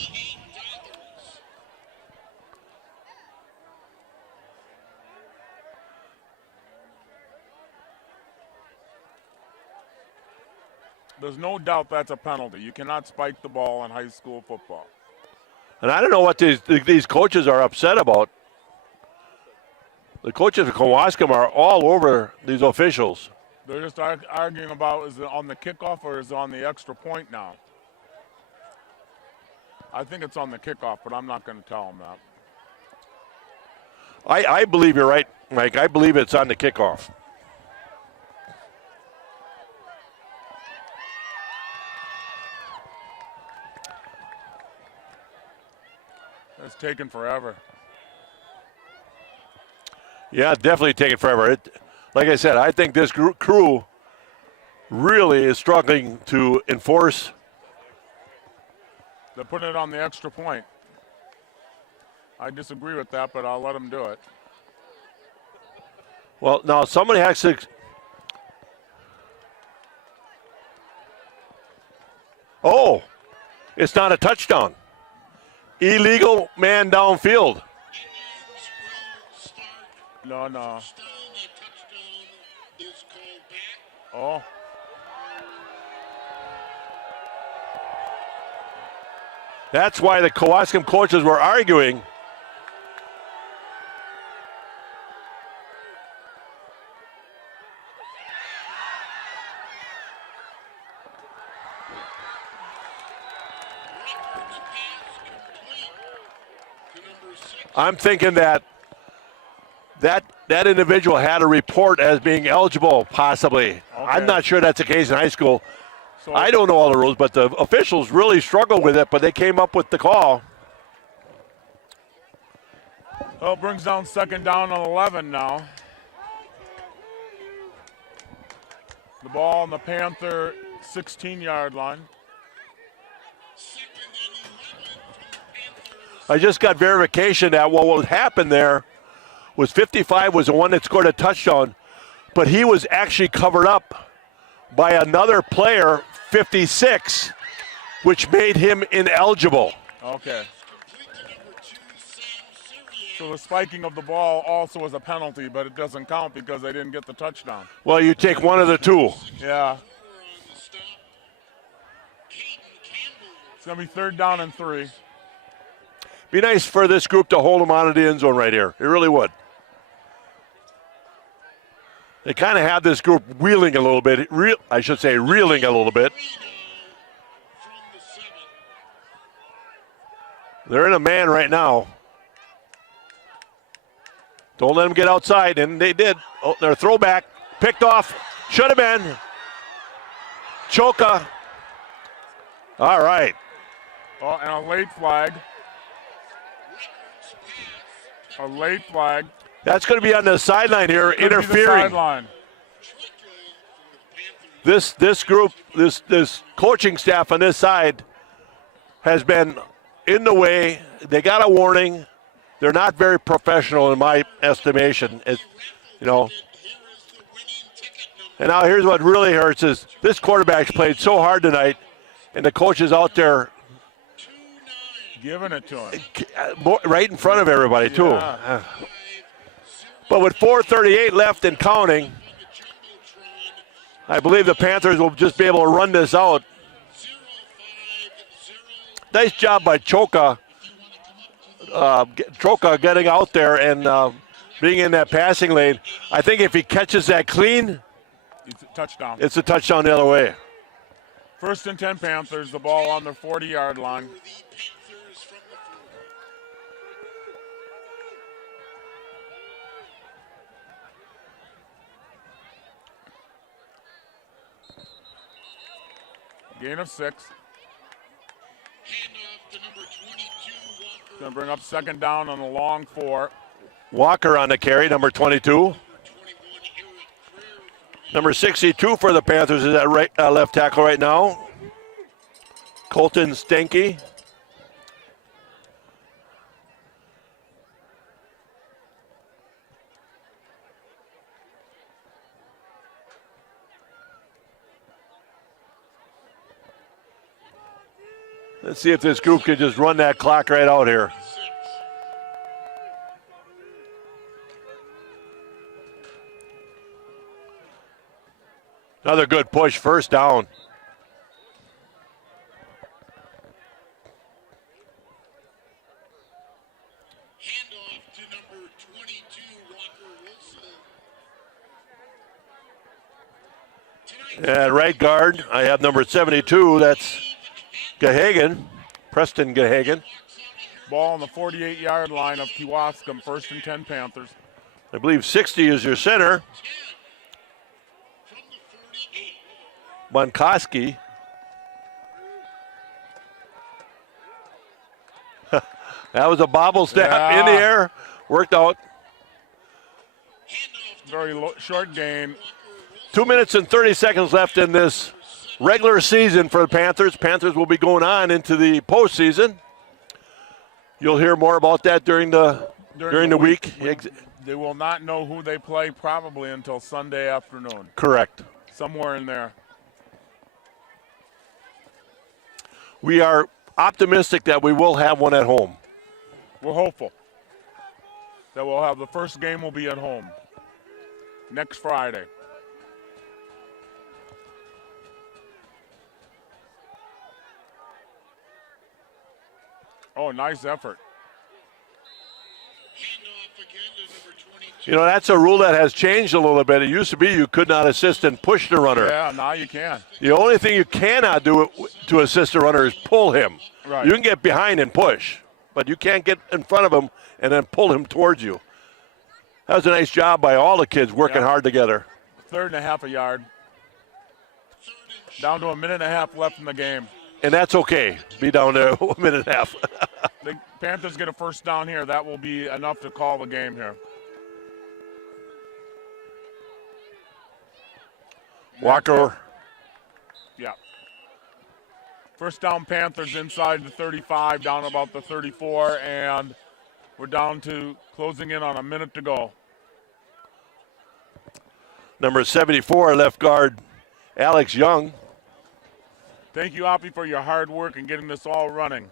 There's no doubt that's a penalty. You cannot spike the ball in high school football. And I don't know what these coaches are upset about. The coaches of Kewaskum are all over these officials. They're just arguing about, is it on the kickoff or is it on the extra point now? I think it's on the kickoff, but I'm not going to tell them that. I believe you're right, Mike. I believe it's on the kickoff. It's taken forever. Yeah, definitely taking forever. Like I said, I think this crew really is struggling to enforce. They're putting it on the extra point. I disagree with that, but I'll let them do it. Well, now somebody has to. Oh, it's not a touchdown. Illegal man downfield. No. Still, that touchdown is called back. Oh. That's why the Kewaskum coaches were arguing. Records pass complete to number 6. I'm thinking that individual had a report as being eligible, possibly. I'm not sure that's the case in high school. So I don't know all the rules, but the officials really struggled with it, but they came up with the call. Well, it brings down second down on 11 now. The ball on the Panther 16-yard line. Second and 11 from the Panthers. I just got verification that what happened there was 55 was the one that scored a touchdown, but he was actually covered up by another player, 56, which made him ineligible. Okay. Complete to number 2, Sam Sirianni. So the spiking of the ball also was a penalty, but it doesn't count because they didn't get the touchdown. Well, you take one of the two. Yeah. On the stop, Caden Campbell. It's going to be third down and 3. Be nice for this group to hold them out of the end zone right here. It really would. They kind of have this group wheeling a little bit. Reeling a little bit. 3 now from the 7. They're in a man right now. Don't let them get outside, and they did. Oh, their throwback, picked off. Should have been. Choka. All right. Oh, and a late flag. Records pass. A late flag. That's going to be on the sideline here, Could be the interfering. sideline. Trickle for the Panthers. This group, this coaching staff on this side has been in the way. They got a warning. They're not very professional in my estimation. It's, you know. Here is the winning ticket number. And now here's what really hurts is this quarterback's played so hard tonight, and the coach is out there 2-9. Giving it to him. right in front of everybody too. Yeah. But with 4:38 left and counting, On the Jumbotron, I believe the Panthers will just be able to run this out. 0-5-0. Nice job by Choka. Choka getting out there and being in that passing lane. I think if he catches that clean, It's a touchdown. it's a touchdown the other way. First and 10 Panthers, the ball on their 40-yard line. For the Panthers from the 4. Gain of 6. Handoff to number 22, Walker. Going to bring up second down on a long 4. Walker on the carry, number 22. 21, Eric Greer. Number 62 for the Panthers is at right, left tackle right now. Colton Stenke. Let's see if this group can just run that clock right out here. 6. Another good push, first down. Handoff to number 22, Walker Wilson. Tonight, At right guard, I have number 72. That's Gahagan, Preston Gahagan. Ball on the 48-yard line of Kewaskum. First and 10 Panthers. I believe 60 is your center, 10 from the 48. Bonkoski. That was a bobble snap in the air, worked out. Handoff to Very short gain. 2 minutes and 30 seconds left in this regular season for the Panthers. Panthers will be going on into the postseason. You'll hear more about that during the week. They will not know who they play probably until Sunday afternoon, Correct. somewhere in there. We are optimistic that we will have one at home. We're hopeful that we'll have the first game will be at home next Friday. Oh, nice effort. Handoff again to number 22. You know, that's a rule that has changed a little bit. It used to be you could not assist and push the runner. Yeah, now you can. The only thing you cannot do to assist the runner is pull him. Right. You can get behind and push, but you can't get in front of him and then pull him towards you. That was a nice job by all the kids working hard together. 3.5 yard. Down to a minute and a half left in the game. And that's okay. Be down to a minute and a half. The Panthers get a first down here. That will be enough to call the game here. Walker. Yeah. First down Panthers inside the 35, down about the 34, and we're down to closing in on a minute to go. Number 74, left guard, Alex Young. Thank you, Oppie, for your hard work in getting this all running.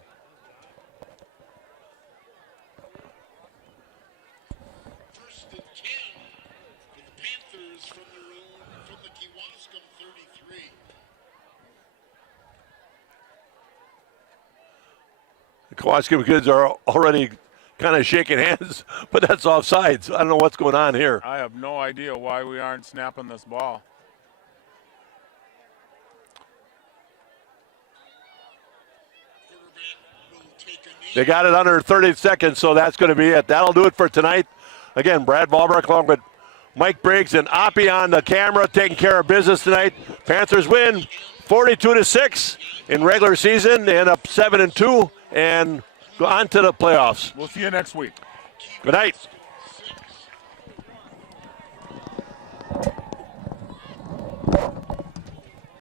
First and 10 for the Panthers from the Kewaskum 33. The Kewaskum kids are already kind of shaking hands, but that's offsides. I don't know what's going on here. I have no idea why we aren't snapping this ball. Quarterback will take a knee. They got it under 30 seconds, so that's going to be it. That'll do it for tonight. Again, Brad Valbrook along with Mike Briggs and Oppie on the camera taking care of business tonight. Panthers win 42-6 in regular season. They end up 7-2 and go on to the playoffs. We'll see you next week. Good night.